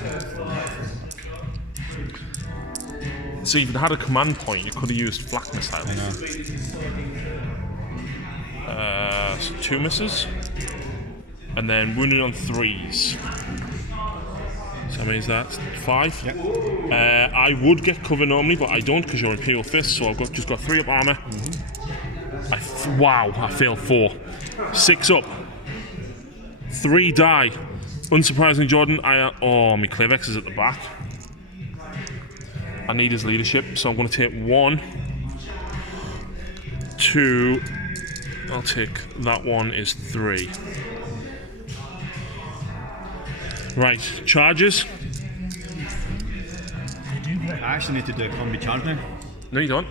So if you had a command point, you could have used flak missiles. I know. So 2 misses. And then wounded on 3s. So how many is that? 5? Yep. I would get cover normally, but I don't because you're Imperial Fist, so I've just got 3 up armor. Wow, I failed 4. 6 up. 3 die. Unsurprisingly, Jordan, my Clivex is at the back. I need his leadership, so I'm going to take 1, 2. I'll take that one is 3. Right, charges. I actually need to do a combi charge now. No, you don't.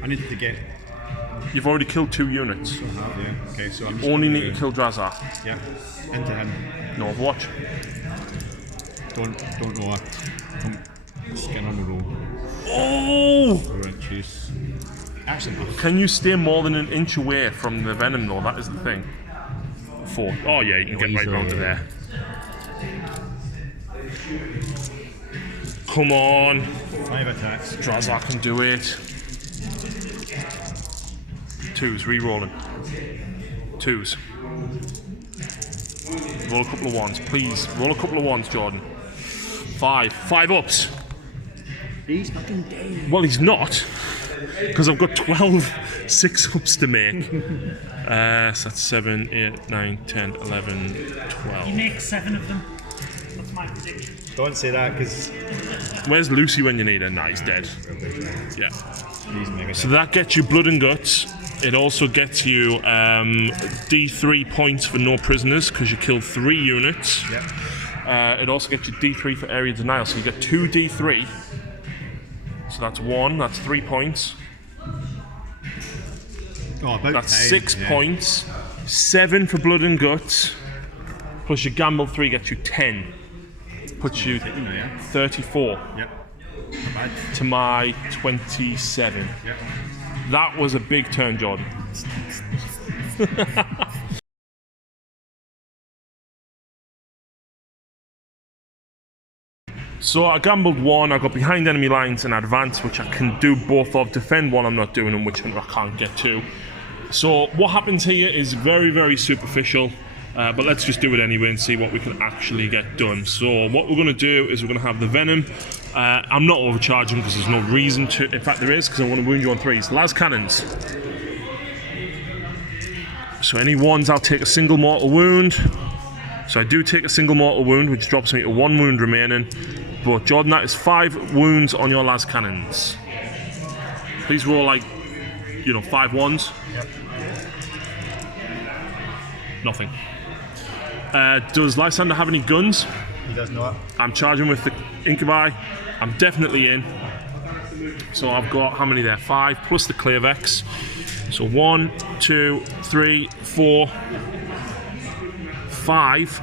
I needed to get You've already killed 2 units. Yeah. Okay, so I'm just Only gonna need to kill Drazar. Yeah. Into him. No Overwatch. Don't know it. Skin on the roll. Oh! 4 inches. Actually, Can you stay more than an inch away from the venom though? That is the thing. 4. Oh yeah, you can get right round to there. Come on. 5 attacks. Drazar can do it. 2s, re-rolling. 2s. Roll a couple of 1s, please. Roll a couple of 1s, Jordan. 5. 5 ups. He's fucking dead. Well, he's not. Because I've got 12 6-ups to make. So that's 7, 8, 9, 10, 11, 12. You make 7 of them. That's my prediction. Don't say that because Where's Lucy when you need her? Nah, he's dead. Yeah. he's mega So that gets you blood and guts. It also gets you D3 points for no prisoners because you killed 3 units. Yep. It also gets you D3 for area denial, so you get 2 D3. So that's 1, that's 3 points. Oh, about That's 10, 6 yeah. points. 7 for blood and guts. Plus your gamble 3 gets you 10. Puts you Yeah. 34 Yep. Not bad. to my 27. Yep. That was a big turn, Jordan. So I gambled 1, I got behind enemy lines and advance, which I can do both of. Defend 1 I'm not doing, and which I can't get to. So what happens here is very, very superficial, but let's just do it anyway and see what we can actually get done. So what we're going to do is we're going to have the venom. I'm not overcharging because there's no reason to. In fact, there is, because I want to wound you on 3s. Las cannons. So any 1s, I'll take a single mortal wound. So I do take a single mortal wound, which drops me to 1 wound remaining. But Jordan, that is 5 wounds on your las cannons. Please roll 5 1s. Yep. Nothing. Does Lysander have any guns? He does not. I'm charging with the incubi. I'm definitely in. So I've got how many there? 5 plus the clear vex. So 1, 2, 3, 4, 5.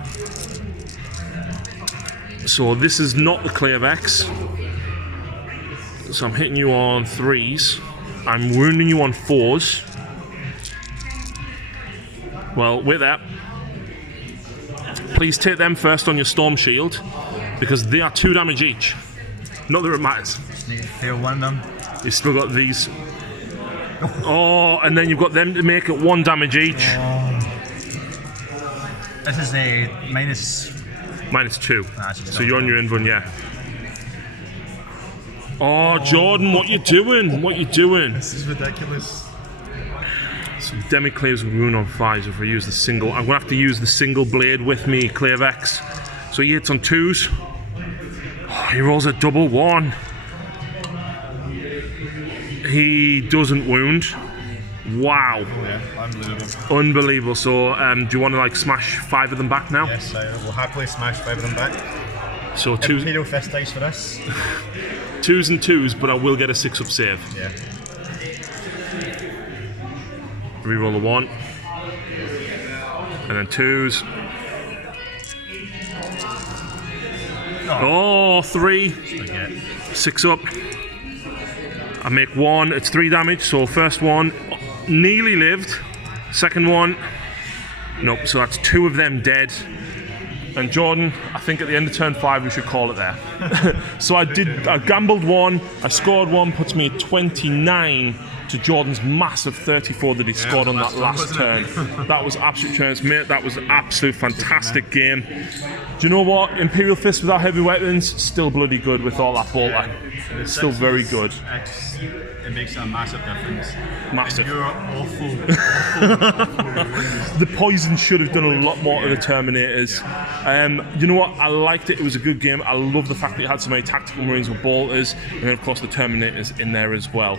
So this is not the clear vex. So I'm hitting you on 3s. I'm wounding you on 4s. Well, with that, please take them first on your storm shield because they are 2 damage each. Not that it matters. Need to fail one of them. You've still got these. Oh, and then you've got them to make it 1 damage each. This is a minus. -2. That's So you're on your end run, yeah. Oh, Jordan, what you doing? What you doing? This is ridiculous. Some Demiclaves with wound on 5s if I use the single. I'm going to have to use the single blade with me, Clear Vex. So he hits on 2s. Oh, he rolls a double 1. He doesn't wound. Wow. Oh yeah, unbelievable. Unbelievable. So do you want to smash 5 of them back now? Yes, I will happily smash 5 of them back. So 2s Imperial fist dice for this. 2s and 2s, but I will get a 6-up save. Yeah. Reroll the 1. And then 2s. Oh, 3. 6 up. I make 1. It's 3 damage. So first one nearly lived. Second one, nope. So that's 2 of them dead. And Jordan, I think at the end of turn 5 we should call it there. So I gambled 1. I scored 1. Puts me at 29 to Jordan's massive 34 that he scored on that last turn. That was absolute chance, mate. That was an absolute fantastic game. Do you know what? Imperial Fist without heavy weapons, still bloody good with all that bolter. It's still very good. It makes a massive difference. Massive. You're awful. The poison should have done a lot more to the Terminators. You know what? I liked it. It was a good game. I love the fact that you had so many tactical marines with bolters, and then of course the Terminators in there as well.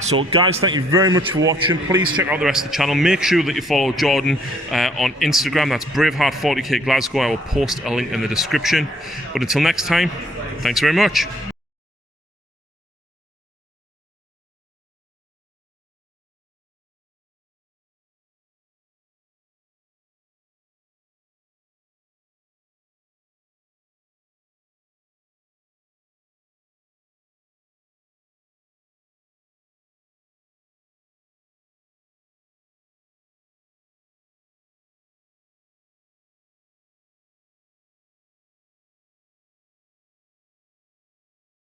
So guys, thank you very much for watching. Please check out the rest of the channel. Make sure that you follow Jordan on Instagram. That's Braveheart40k Glasgow. I will post a link in the description. But until next time, thanks very much.